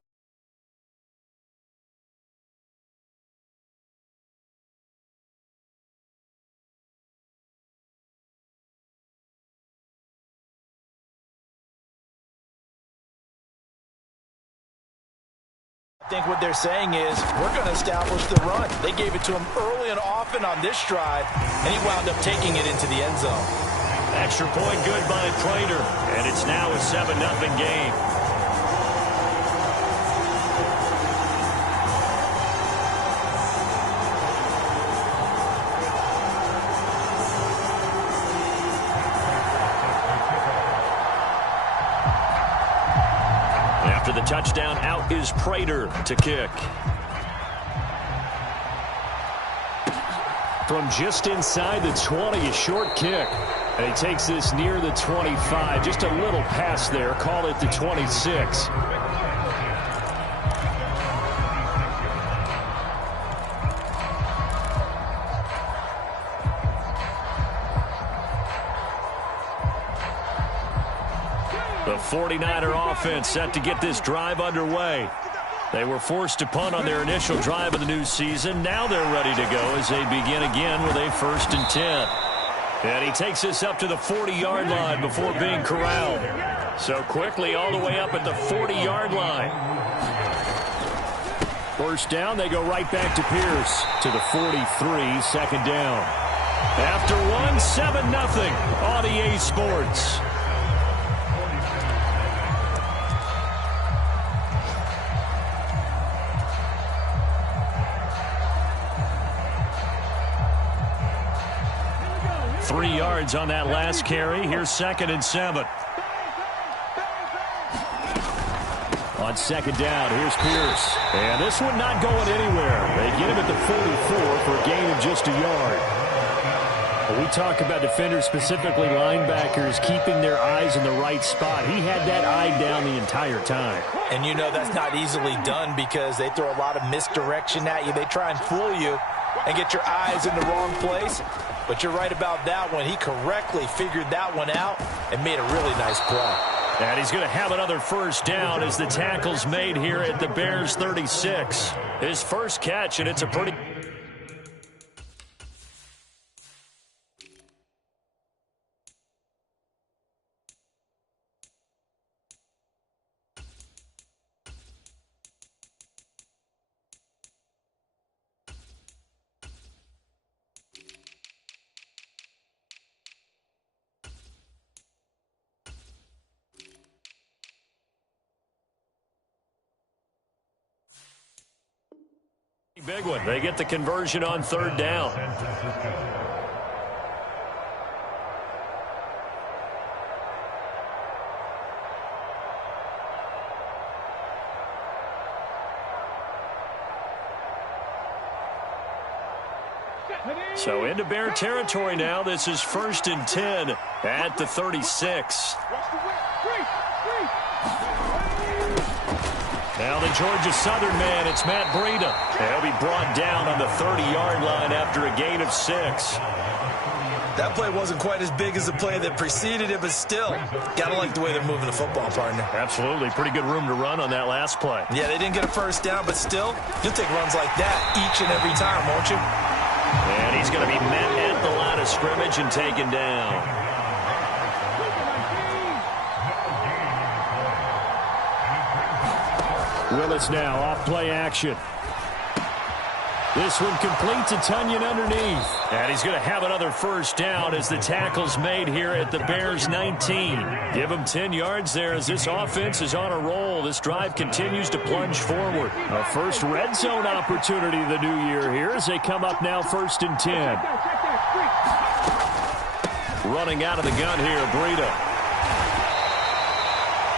I think what they're saying is, we're going to establish the run. They gave it to him early and often on this drive, and he wound up taking it into the end zone. Extra point good by Prater, and it's now a 7-0 game. After the touchdown, out is Prater to kick. From just inside the 20, a short kick. And he takes this near the 25. Just a little pass there. Call it the 26. The 49er offense set to get this drive underway. They were forced to punt on their initial drive of the new season. Now they're ready to go as they begin again with a 1st and 10. And he takes this up to the 40-yard line before being corralled. So quickly all the way up at the 40-yard line. First down, they go right back to Pierce to the 43, 2nd down. After one, 7-0 on EA Sports. On that last carry. Here's 2nd and 7. On 2nd down, here's Pierce. And this one not going anywhere. They get him at the 44 for a gain of just a yard. When we talk about defenders, specifically linebackers, keeping their eyes in the right spot. He had that eye down the entire time. And you know that's not easily done because they throw a lot of misdirection at you. They try and fool you and get your eyes in the wrong place. But you're right about that one. He correctly figured that one out and made a really nice play. And he's going to have another 1st down as the tackle's made here at the Bears 36. His first catch, and it's a pretty... big one. They get the conversion on 3rd down. So into Bear territory now. This is 1st and 10 at the 36. Now the Georgia Southern man, it's Matt Breida. He'll be brought down on the 30-yard line after a gain of 6. That play wasn't quite as big as the play that preceded it, but still, gotta like the way they're moving the football, partner. Absolutely. Pretty good room to run on that last play. Yeah, they didn't get a 1st down, but still, you'll take runs like that each and every time, won't you? And he's going to be met at the line of scrimmage and taken down. Willis now off play action. This one complete to Tunyon underneath. And he's going to have another 1st down as the tackle's made here at the Bears 19. Give him 10 yards there as this offense is on a roll. This drive continues to plunge forward. A first red zone opportunity of the new year here as they come up now 1st and 10. Running out of the gun here, Breida.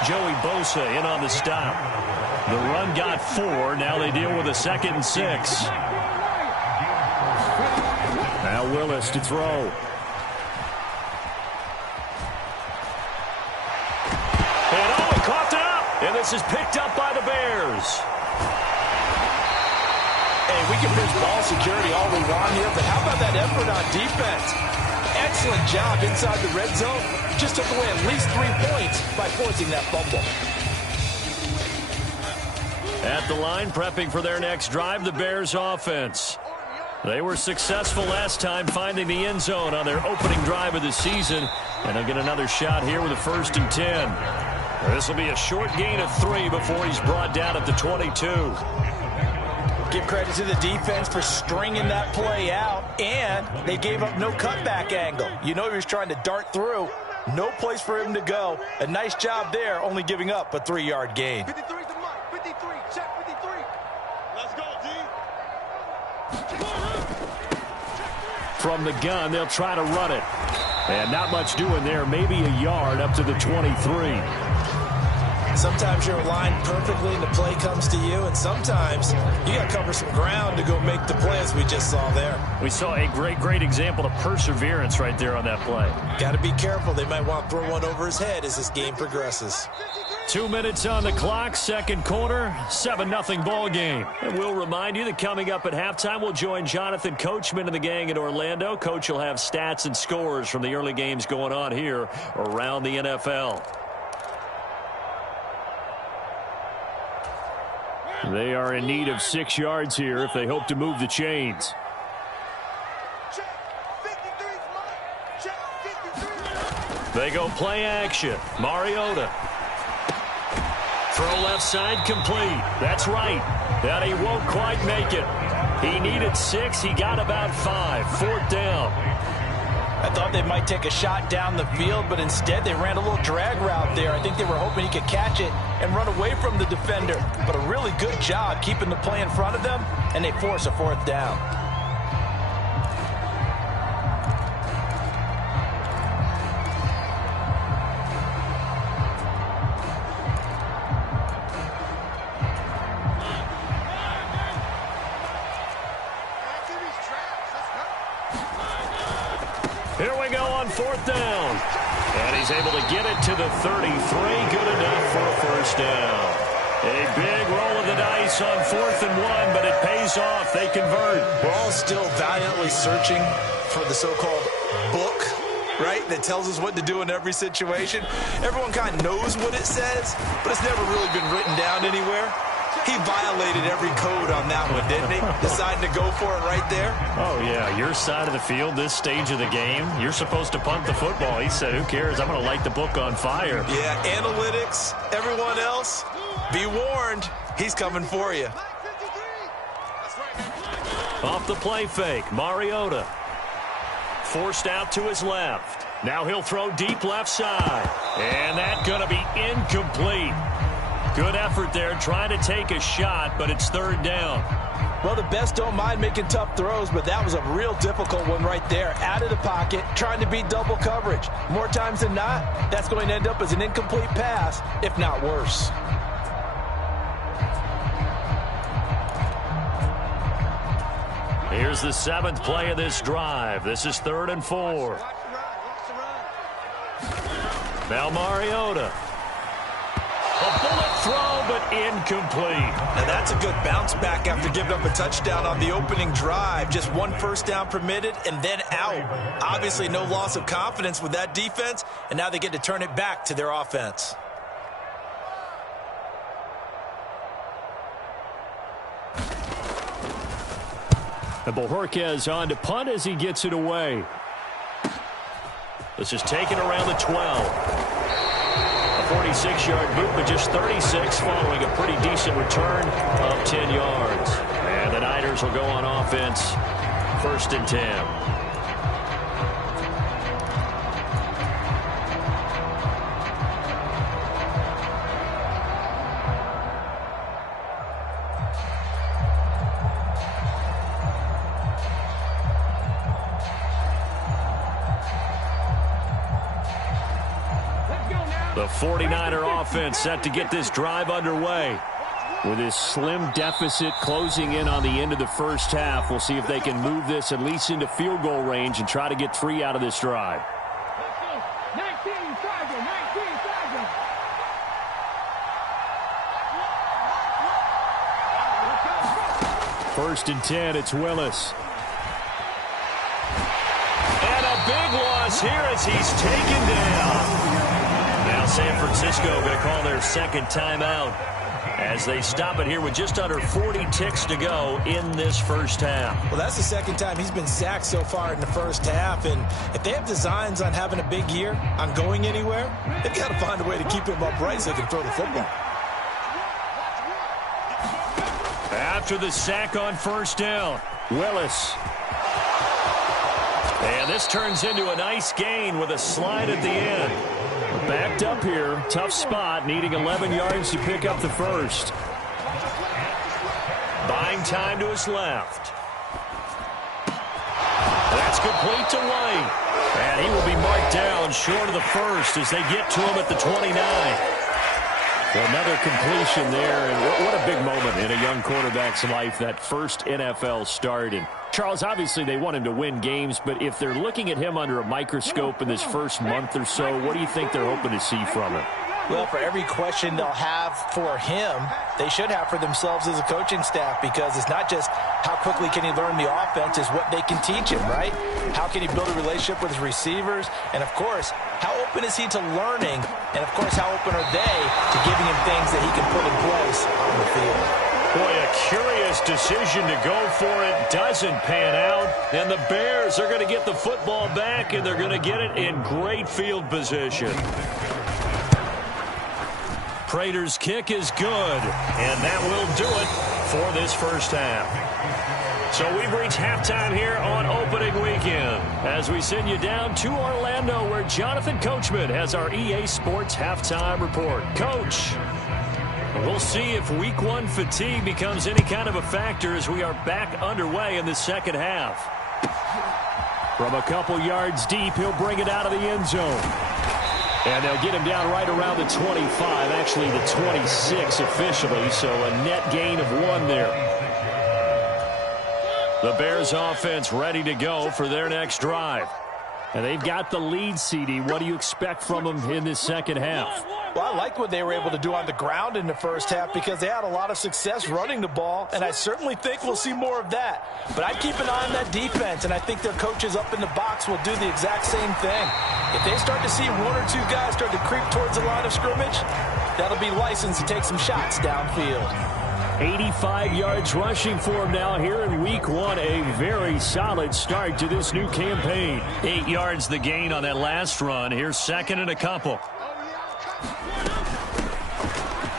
Joey Bosa in on the stop. The run got 4. Now they deal with a 2nd and 6. Now Willis to throw. And he caught it up. And this is picked up by the Bears. A Hey, we can preach ball security all we want here, but how about that effort on defense? Excellent job inside the red zone. Just took away at least 3 points by forcing that fumble. At the line, prepping for their next drive, the Bears offense. They were successful last time finding the end zone on their opening drive of the season, and they'll get another shot here with a 1st and 10. This will be a short gain of 3 before he's brought down at the 22. Give credit to the defense for stringing that play out, and they gave up no cutback angle. You know he was trying to dart through. No place for him to go. A nice job there, only giving up a 3-yard gain. 53 to Mike. 53. Check 53. Let's go, D. From the gun, they'll try to run it. And not much doing there. Maybe a yard up to the 23. Sometimes you're aligned perfectly and the play comes to you, and sometimes you got to cover some ground to go make the play, as we just saw there. We saw a great example of perseverance right there on that play. Got to be careful. They might want to throw one over his head as this game progresses. 2 minutes on the clock, second quarter, 7-0 ball game. And we'll remind you that coming up at halftime, we'll join Jonathan Coachman and the gang in Orlando. Coach will have stats and scores from the early games going on here around the NFL. They are in need of 6 yards here if they hope to move the chains. They go play action. Mariota. Throw left side complete. That's right. That he won't quite make it. He needed 6. He got about 5. 4th down. I thought they might take a shot down the field, but instead they ran a little drag route there. I think they were hoping he could catch it and run away from the defender. But a really good job keeping the play in front of them, and they force a 4th down. Here we go on 4th down. And he's able to get it to the 33. Good enough for a 1st down. A big roll of the dice on 4th and 1, but it pays off. They convert. We're all still valiantly searching for the so-called book, right, that tells us what to do in every situation. Everyone kind of knows what it says, but it's never really been written down anywhere. He violated every code on that one, didn't he? Deciding to go for it right there. Oh, yeah. Your side of the field, this stage of the game, you're supposed to punt the football. He said, who cares? I'm going to light the book on fire. Yeah, analytics, everyone else, be warned. He's coming for you. Off the play fake, Mariota. Forced out to his left. Now he'll throw deep left side. And that's going to be incomplete. Good effort there, trying to take a shot, but it's 3rd down. Well, the best don't mind making tough throws, but that was a real difficult one right there. Out of the pocket, trying to beat double coverage. More times than not, that's going to end up as an incomplete pass, if not worse. Here's the 7th play of this drive. This is 3rd and 4. Now Mariota. A bullet throw, but incomplete. And that's a good bounce back after giving up a touchdown on the opening drive. Just 1 1st down permitted and then out. Obviously no loss of confidence with that defense, and now they get to turn it back to their offense. And Bojorquez on to punt as he gets it away. This is taken around the 12. 46-yard boot, but just 36 following a pretty decent return of 10 yards. And the Niners will go on offense, 1st and 10. The 49er offense set to get this drive underway. With this slim deficit closing in on the end of the first half, we'll see if they can move this at least into field goal range and try to get 3 out of this drive. 19, Tiger, 19, Tiger. 1st and 10, it's Willis. And a big loss here as he's taken down. Now San Francisco going to call their second timeout as they stop it here with just under 40 ticks to go in this first half. Well, that's the second time he's been sacked so far in the first half, and if they have designs on having a big year, on going anywhere, they've got to find a way to keep him upright so they can throw the football. After the sack on 1st down, Willis. And this turns into a nice gain with a slide at the end. Backed up here, tough spot, needing 11 yards to pick up the first. Buying time to his left. That's complete to White. And he will be marked down short of the first as they get to him at the 29. Well, another completion there, and what a big moment in a young quarterback's life, that first NFL start. And Charles, obviously they want him to win games, but if they're looking at him under a microscope in this first month or so, what do you think they're hoping to see from him? Well, for every question they'll have for him, they should have for themselves as a coaching staff, because it's not just how quickly can he learn the offense, it's what they can teach him, right? How can he build a relationship with his receivers? And, of course, how open is he to learning? And, of course, how open are they to giving him things that he can put in place on the field? Boy, a curious decision to go for it. Doesn't pan out. And the Bears are going to get the football back, and they're going to get it in great field position. Prater's kick is good, and that will do it for this first half. So we've reached halftime here on opening weekend as we send you down to Orlando, where Jonathan Coachman has our EA Sports halftime report. Coach, we'll see if week one fatigue becomes any kind of a factor as we are back underway in the second half. From a couple yards deep, he'll bring it out of the end zone. And they'll get him down right around the 25, actually the 26 officially, so a net gain of 1 there. The Bears offense ready to go for their next drive. And they've got the lead, CD. What do you expect from them in this second half? Well, I like what they were able to do on the ground in the first half because they had a lot of success running the ball, and I certainly think we'll see more of that. But I'd keep an eye on that defense, and I think their coaches up in the box will do the exact same thing. If they start to see 1 or 2 guys start to creep towards the line of scrimmage, that'll be licensed to take some shots downfield. 85 yards rushing for him now here in week one. A very solid start to this new campaign. 8 yards the gain on that last run. Here's second and a couple.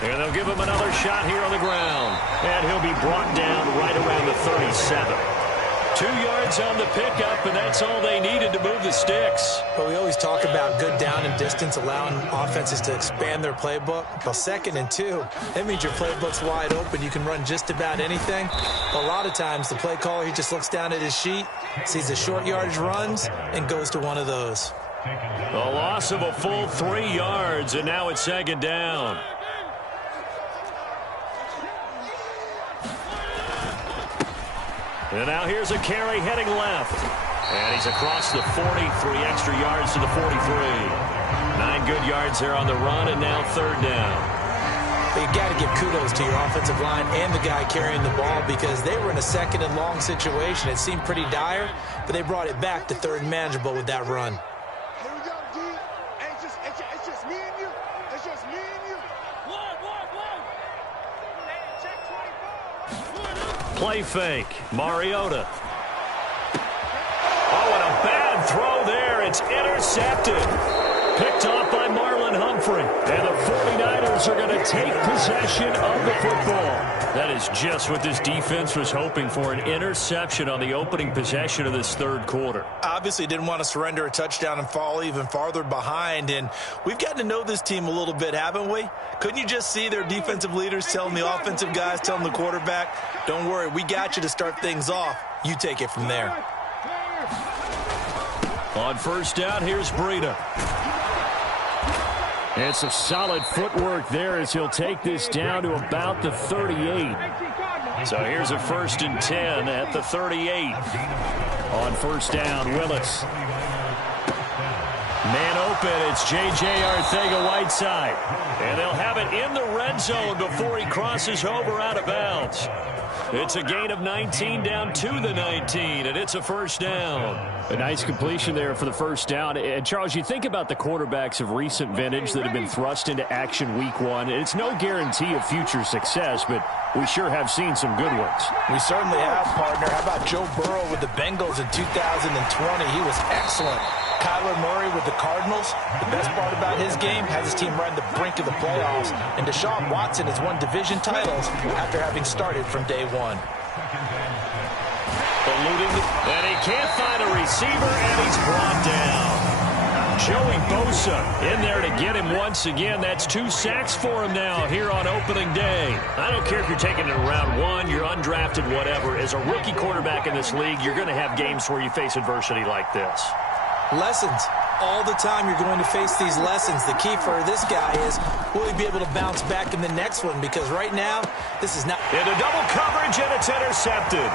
And they'll give him another shot here on the ground. And he'll be brought down right around the 37. 2 yards on the pickup, and that's all they needed to move the sticks. But we always talk about good down and distance, allowing offenses to expand their playbook. Well, 2nd and 2, that means your playbook's wide open. You can run just about anything. A lot of times, the play caller, he just looks down at his sheet, sees the short yardage runs, and goes to one of those. A loss of a full 3 yards, and now it's second down. And now here's a carry heading left. And he's across the 40, 3 extra yards to the 43. 9 good yards there on the run, and now third down. But you got to give kudos to your offensive line and the guy carrying the ball, because they were in a 2nd and long situation. It seemed pretty dire, but they brought it back to 3rd and manageable with that run. Here we go, D. It's just me and you. It's just me and you. Play fake. Mariota. Oh, and a bad throw there. It's intercepted. Picked off by Marlon Humphrey. And the 49ers are going to take possession of the football. That is just what this defense was hoping for, an interception on the opening possession of this third quarter. Obviously didn't want to surrender a touchdown and fall even farther behind. And we've gotten to know this team a little bit, haven't we? Couldn't you just see their defensive leaders telling the offensive guys, telling the quarterback, don't worry, we got you to start things off. You take it from there. On first down, here's Breida. And some solid footwork there as he'll take this down to about the 38. So here's a 1st and 10 at the 38. On first down, Willis. Man open. It's J.J. Arcega-Whiteside. And they'll have it in the red zone before he crosses over out of bounds. It's a gain of 19 down to the 19, and it's a first down. A nice completion there for the first down. And, Charles, you think about the quarterbacks of recent vintage that have been thrust into action week one. It's no guarantee of future success, but we sure have seen some good ones. We certainly have, partner. How about Joe Burrow with the Bengals in 2020? He was excellent. Kyler Murray with the Cardinals. The best part about his game has his team right on the brink of the playoffs. And Deshaun Watson has won division titles after having started from day one. Eluding, and he can't find a receiver, and he's brought down. Joey Bosa in there to get him once again. That's 2 sacks for him now here on opening day. I don't care if you're taking it in round 1, you're undrafted, whatever. As a rookie quarterback in this league, you're going to have games where you face adversity like this. Lessons. All the time you're going to face these lessons. The key for this guy is, will he be able to bounce back in the next one? Because right now, this is not... Into double coverage, and it's intercepted.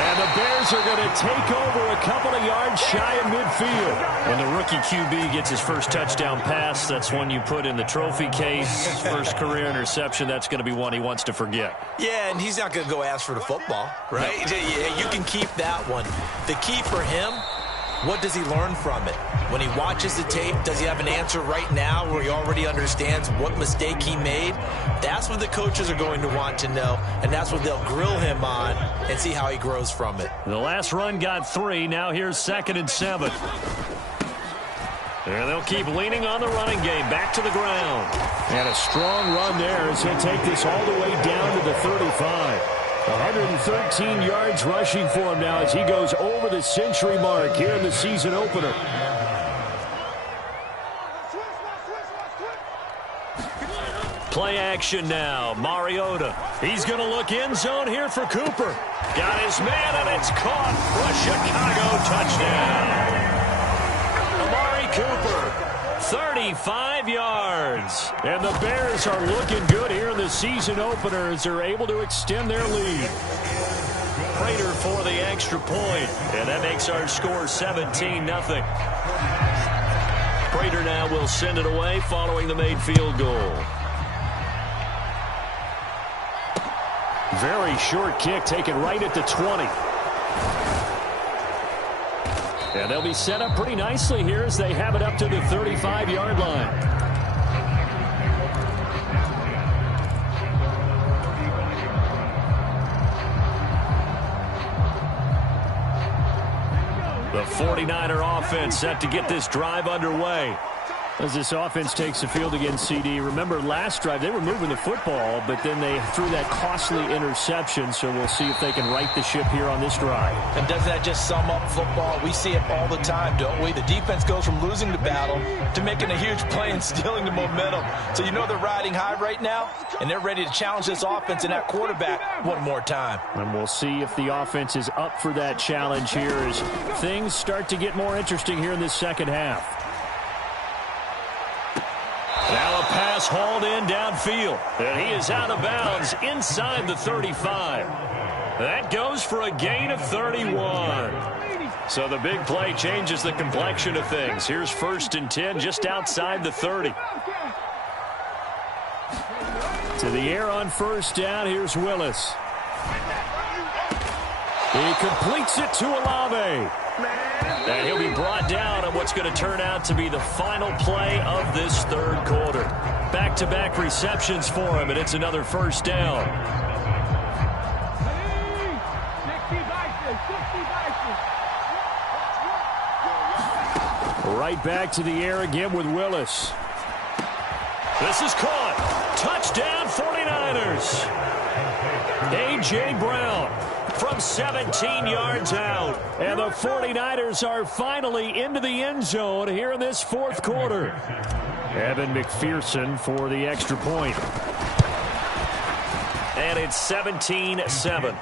And the Bears are going to take over a couple of yards shy of midfield. When the rookie QB gets his first touchdown pass, that's one you put in the trophy case. First career interception, that's going to be one he wants to forget. Yeah, and he's not going to go ask for the football, right? No. Yeah, you can keep that one. The key for him, what does he learn from it? When he watches the tape, does he have an answer right now where he already understands what mistake he made? That's what the coaches are going to want to know, and that's what they'll grill him on and see how he grows from it. The last run got 3. Now here's 2nd and 7. And they'll keep leaning on the running game. Back to the ground. And a strong run there as he'll take this all the way down to the 35. 113 yards rushing for him now as he goes over the century mark here in the season opener. Play action now. Mariota. He's going to look end zone here for Cooper. Got his man, and it's caught for a Chicago touchdown. Amari Cooper, 35 yards. And the Bears are looking good here in the season opener as they're able to extend their lead. Prater for the extra point, and that makes our score 17-0. Prater now will send it away following the made field goal. Very short kick taken right at the 20. And they'll be set up pretty nicely here as they have it up to the 35-yard line. The 49er offense set to get this drive underway. As this offense takes the field against CD, remember last drive they were moving the football, but then they threw that costly interception, so we'll see if they can right the ship here on this drive. And doesn't that just sum up football? We see it all the time, don't we? The defense goes from losing the battle to making a huge play and stealing the momentum. So you know they're riding high right now, and they're ready to challenge this offense and that quarterback one more time. And we'll see if the offense is up for that challenge here as things start to get more interesting here in this second half. Now a pass hauled in downfield, and he is out of bounds inside the 35. That goes for a gain of 31. So the big play changes the complexion of things. Here's 1st and 10 just outside the 30. To the air on 1st down, here's Willis. He completes it to Olave. And he'll be brought down on what's going to turn out to be the final play of this 3rd quarter. Back-to-back receptions for him, and it's another 1st down. Right back to the air again with Willis. This is caught. Touchdown 49ers. A.J. Brown from 17 yards out. And the 49ers are finally into the end zone here in this 4th quarter. Evan McPherson for the extra point. And it's 17-7.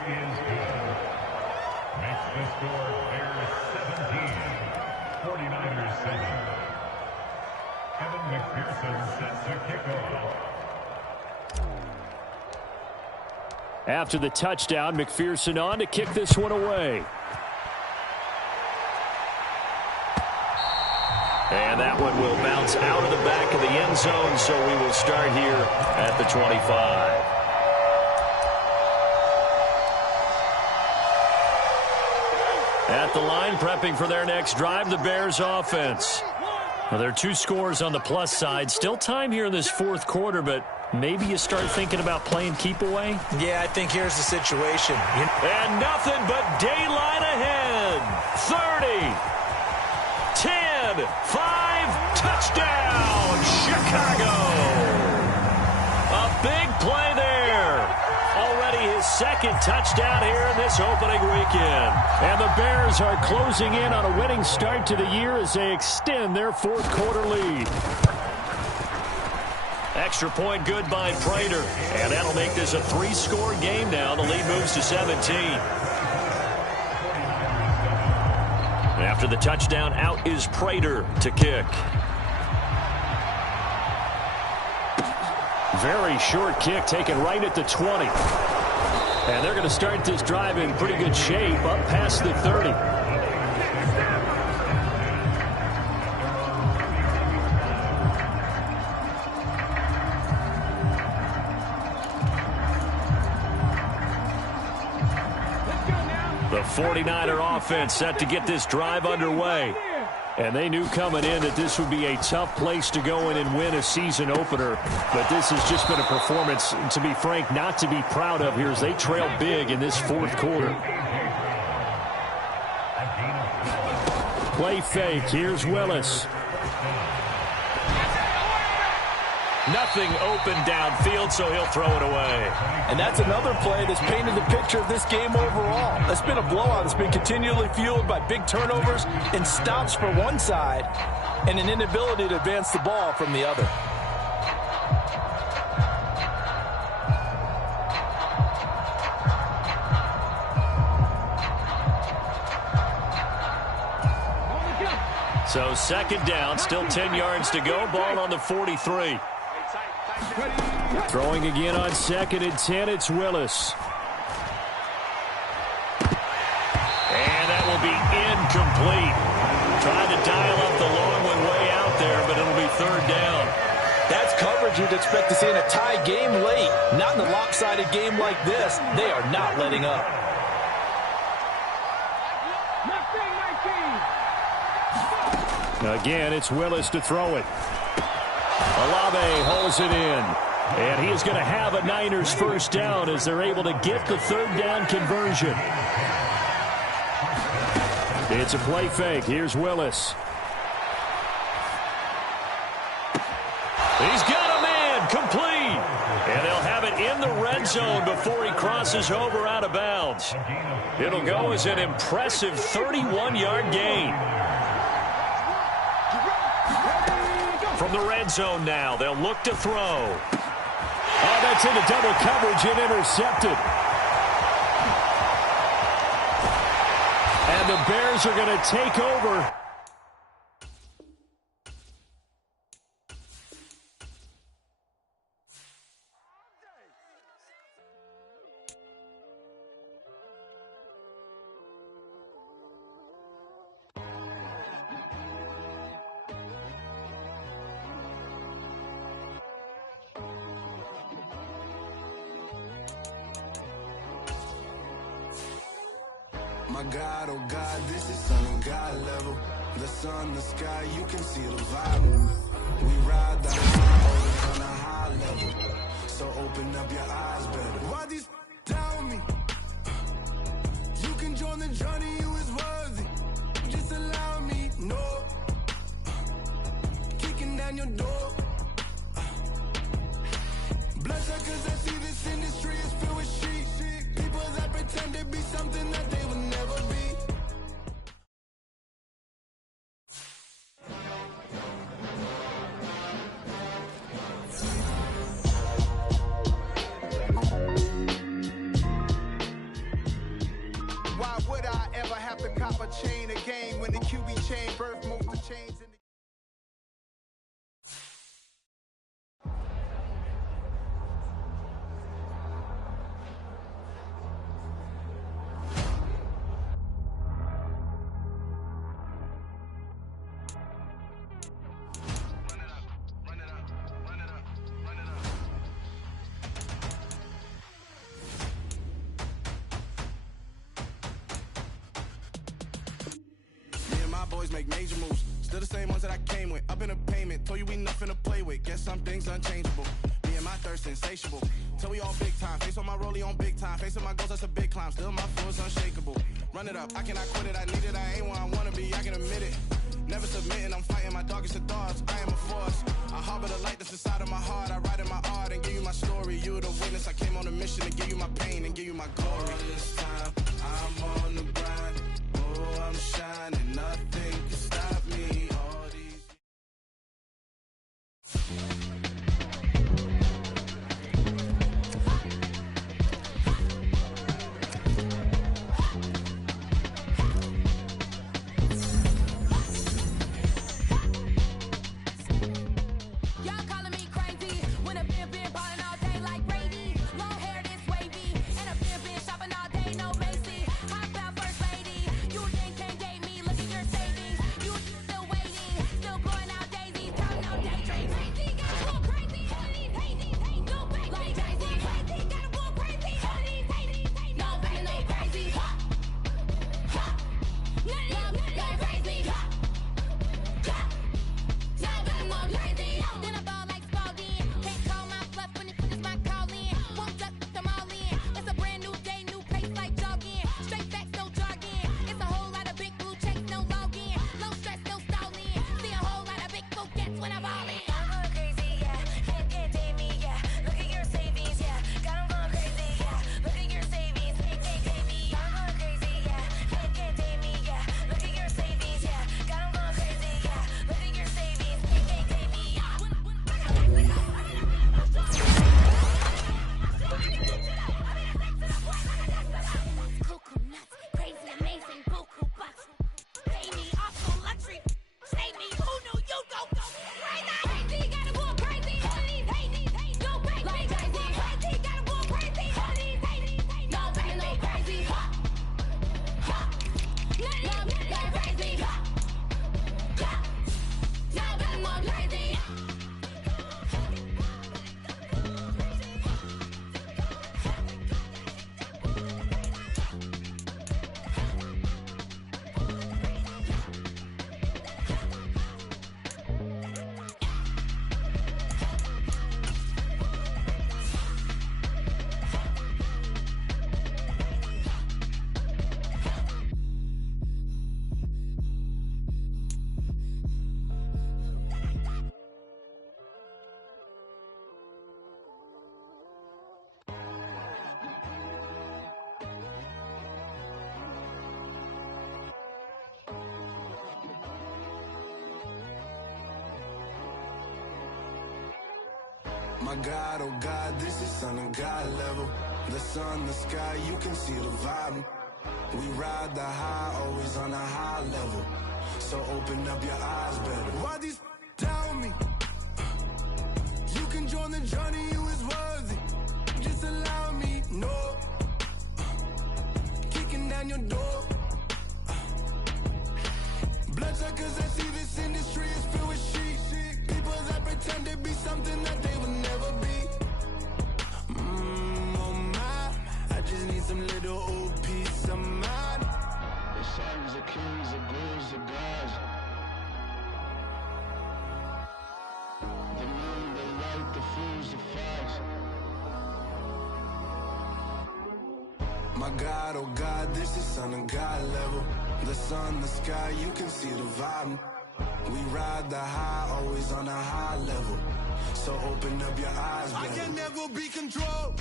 After the touchdown, McPherson on to kick this one away. And that one will bounce out of the back of the end zone, so we will start here at the 25. At the line, prepping for their next drive, the Bears offense. Well, there are 2 scores on the plus side. Still time here in this fourth quarter, but maybe you start thinking about playing keep away? Yeah, I think here's the situation. And nothing but daylight ahead. 30, 10, 5, touchdown, Chicago. A big play there. Already his second touchdown here in this opening weekend. And the Bears are closing in on a winning start to the year as they extend their fourth quarter lead. Extra point good by Prater. And that'll make this a 3-score game now. The lead moves to 17. After the touchdown, out is Prater to kick. Very short kick taken right at the 20. And they're going to start this drive in pretty good shape up past the 30. The 49er offense set to get this drive underway. And they knew coming in that this would be a tough place to go in and win a season opener. But this has just been a performance, to be frank, not to be proud of here as they trail big in this fourth quarter. Play fake. Here's Willis. Nothing open downfield, so he'll throw it away. And that's another play that's painted the picture of this game overall. It's been a blowout that's been continually fueled by big turnovers and stops for one side and an inability to advance the ball from the other. So second down, still 10 yards to go. Ball on the 43. Throwing again on second and 10, it's Willis. And that will be incomplete. Trying to dial up the long one way out there, but it'll be third down. That's coverage you'd expect to see in a tie game late. Not in a lopsided game like this. They are not letting up. Again, it's Willis to throw it. Olave holds it in. And he is going to have a Niners first down as they're able to get the third down conversion. It's a play fake. Here's Willis. He's got a man complete. And they'll have it in the red zone before he crosses over out of bounds. It'll go as an impressive 31-yard gain. From the red zone now, they'll look to throw. Oh, that's into double coverage and intercepted. And the Bears are going to take over. My God, oh God, this is Son of God level. The sun, the sky, you can see the vibe. We ride the high on a high level. So open up your eyes better. Why these tell me? You can join the journey, you is worthy. Just allow me, no. Kicking down your door. Bless her cause I see this industry is filled with sheep. People that pretend to be something that they will never be. Why would I ever have to cop a chain again when the QB chain birth most of chains in the boys make major moves. Still the same ones that I came with. Up in a payment, told you we nothing to play with. Guess some things unchangeable. Me and my thirst insatiable. Till we all big time. Face on my rollie on big time. Facing my goals, that's a big climb. Still my flow is unshakable. Run it up, I cannot quit it. I need it, I ain't where I wanna be, I can admit it. Never submitting, I'm fighting my darkest of thoughts. I am a force. I harbor the light that's inside of my heart. I write in my art and give you my story. You the witness. I came on a mission to give you my pain and give you my glory. All this time, I'm on the grind. Oh, I'm shining. Nothing can stop me. All these. My God, oh God, this is Son of God level. The sun, the sky, you can see the vibe. We ride the high, always on a high level. So open up your eyes better. Why these tell me? You can join the journey, you is worthy. Just allow me, no. Kicking down your door. Bloodsuckers, I see this industry is filled with sheep. People that pretend to be something that they will never be. Oh my, I just need some little old peace of mind. The sons of kings, the ghouls, the gods. The moon, the light, the fools, the fogs. My God, oh God, this is Son of God level. The sun, the sky, you can see the vibe. We ride the high, always on a high level. So open up your eyes, baby. I can never be controlled.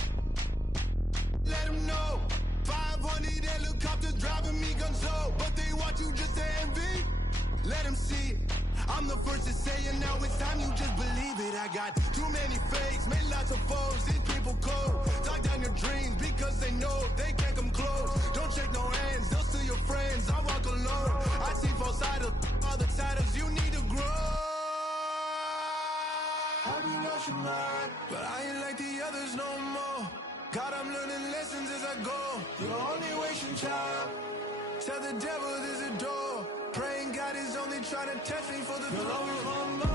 Let them know. 500 helicopters driving me gonzo. But they want you just to envy. Let them see it. I'm the first to say it, now it's time you just believe it. I got too many fakes, made lots of foes. These people cold. Talk down your dreams because they know they can't come close. Don't shake no hands, they'll steal your friends. I walk alone. I see false idols, all the titles you need to grow. Have you lost your mind? But I ain't like the others no more. God, I'm learning lessons as I go. You're only wasting time. Tell the devil there's a door. Praying God is only trying to test me for the throne.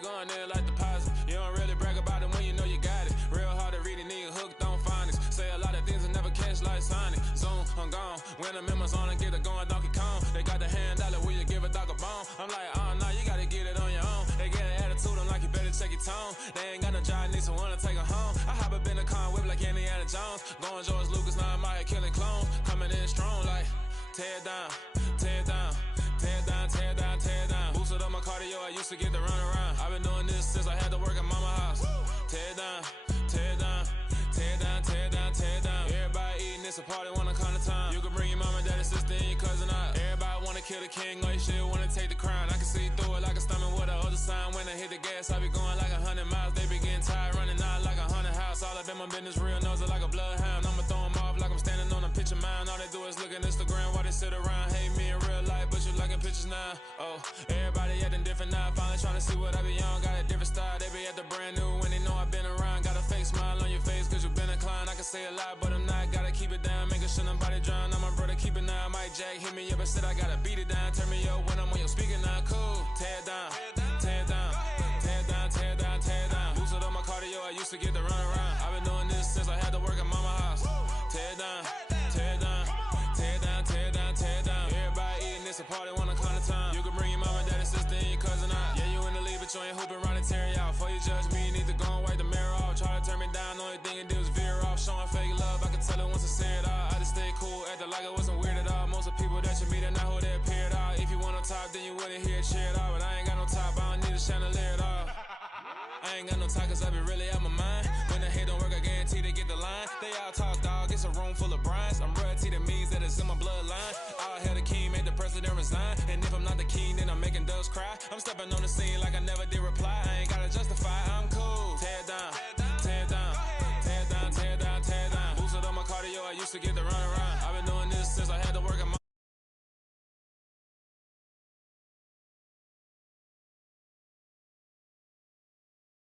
it going there like deposit. You don't really brag about it when you know you got it. Real hard to read it, nigga hooked on phonics. Say a lot of things and never catch like Sonic. Zoom, I'm gone. When the members on and get it going Donkey Kong. They got the hand dollar, will you give a dog a bone? I'm like, oh no, you gotta get it on your own. They get an attitude, I'm like, you better check your tone. They ain't got no job, need someone to take her home. I hop up in the car, whip like Indiana Jones. Going George Lucas, now I'm out here killing clones. Coming in strong like, tear down, tear down, tear down, tear down, tear down. Boosted up my cardio, I used to get to run around. I've been doing this since I had to work at mama house. Tear down, tear down, tear down, tear down, tear down. Everybody eating, it's a party, one kind of time. You can bring your mama, daddy, sister, and your cousin out. Everybody wanna kill the king, or you shit wanna take the crown. I can see through it like a stomach with a other sign. When I hit the gas, I be going like 100 miles. They be getting tired, running out like 100 house. All up in my business, real nose like a bloodhound. I'ma throw them off like I'm standing on a picture mound. All they do is look at Instagram while they sit around. Hate me in real life, but you liking pictures now. Oh, everybody acting different now. Finally trying to see what I be on. Got a different style, they be at the brand new when they know I've been around. Got a fake smile on your face cause you been inclined. I can say a lot, but I'm not. Gotta keep it down, making sure nobody drown. I'm my brother, keep it now. Mike Jack hit me up and said I gotta beat it down. Turn me up when I'm on your speaker now. Cool, tear down, tear down, tear down, tear down, tear down. Boosted up my cardio, I used to get to run around. I've been doing this since I had to work at mama house. Tear down, tear down, tear down, tear down, tear down. Everybody eating, it's a party, one kind of time. You can bring your mama, daddy, sister, and your cousin out. Yeah, you in the lead, but you ain't hooping around and tear out. Before you judge me, you need to go and wipe the mirror off. Try to turn me down, the only thing it did was veer off. Showing fake love, I can tell it once I say it all. I just stay cool, acting like it wasn't weird at all. Most of the people that you meet are not who they appear at all. If you want on top, then you wouldn't hear it cheer at all. But I ain't got no top, I don't need a chandelier at all. I ain't got no talk cause I be really out my mind. When the hate don't work, I guarantee they get the line. They all talk dog, it's a room full of brinds. I'm royalty, that means that it's in my bloodline. All hell the king, made the president resign. And if I'm not the king, then I'm making doves cry. I'm stepping on the scene like I never did reply. I ain't gotta justify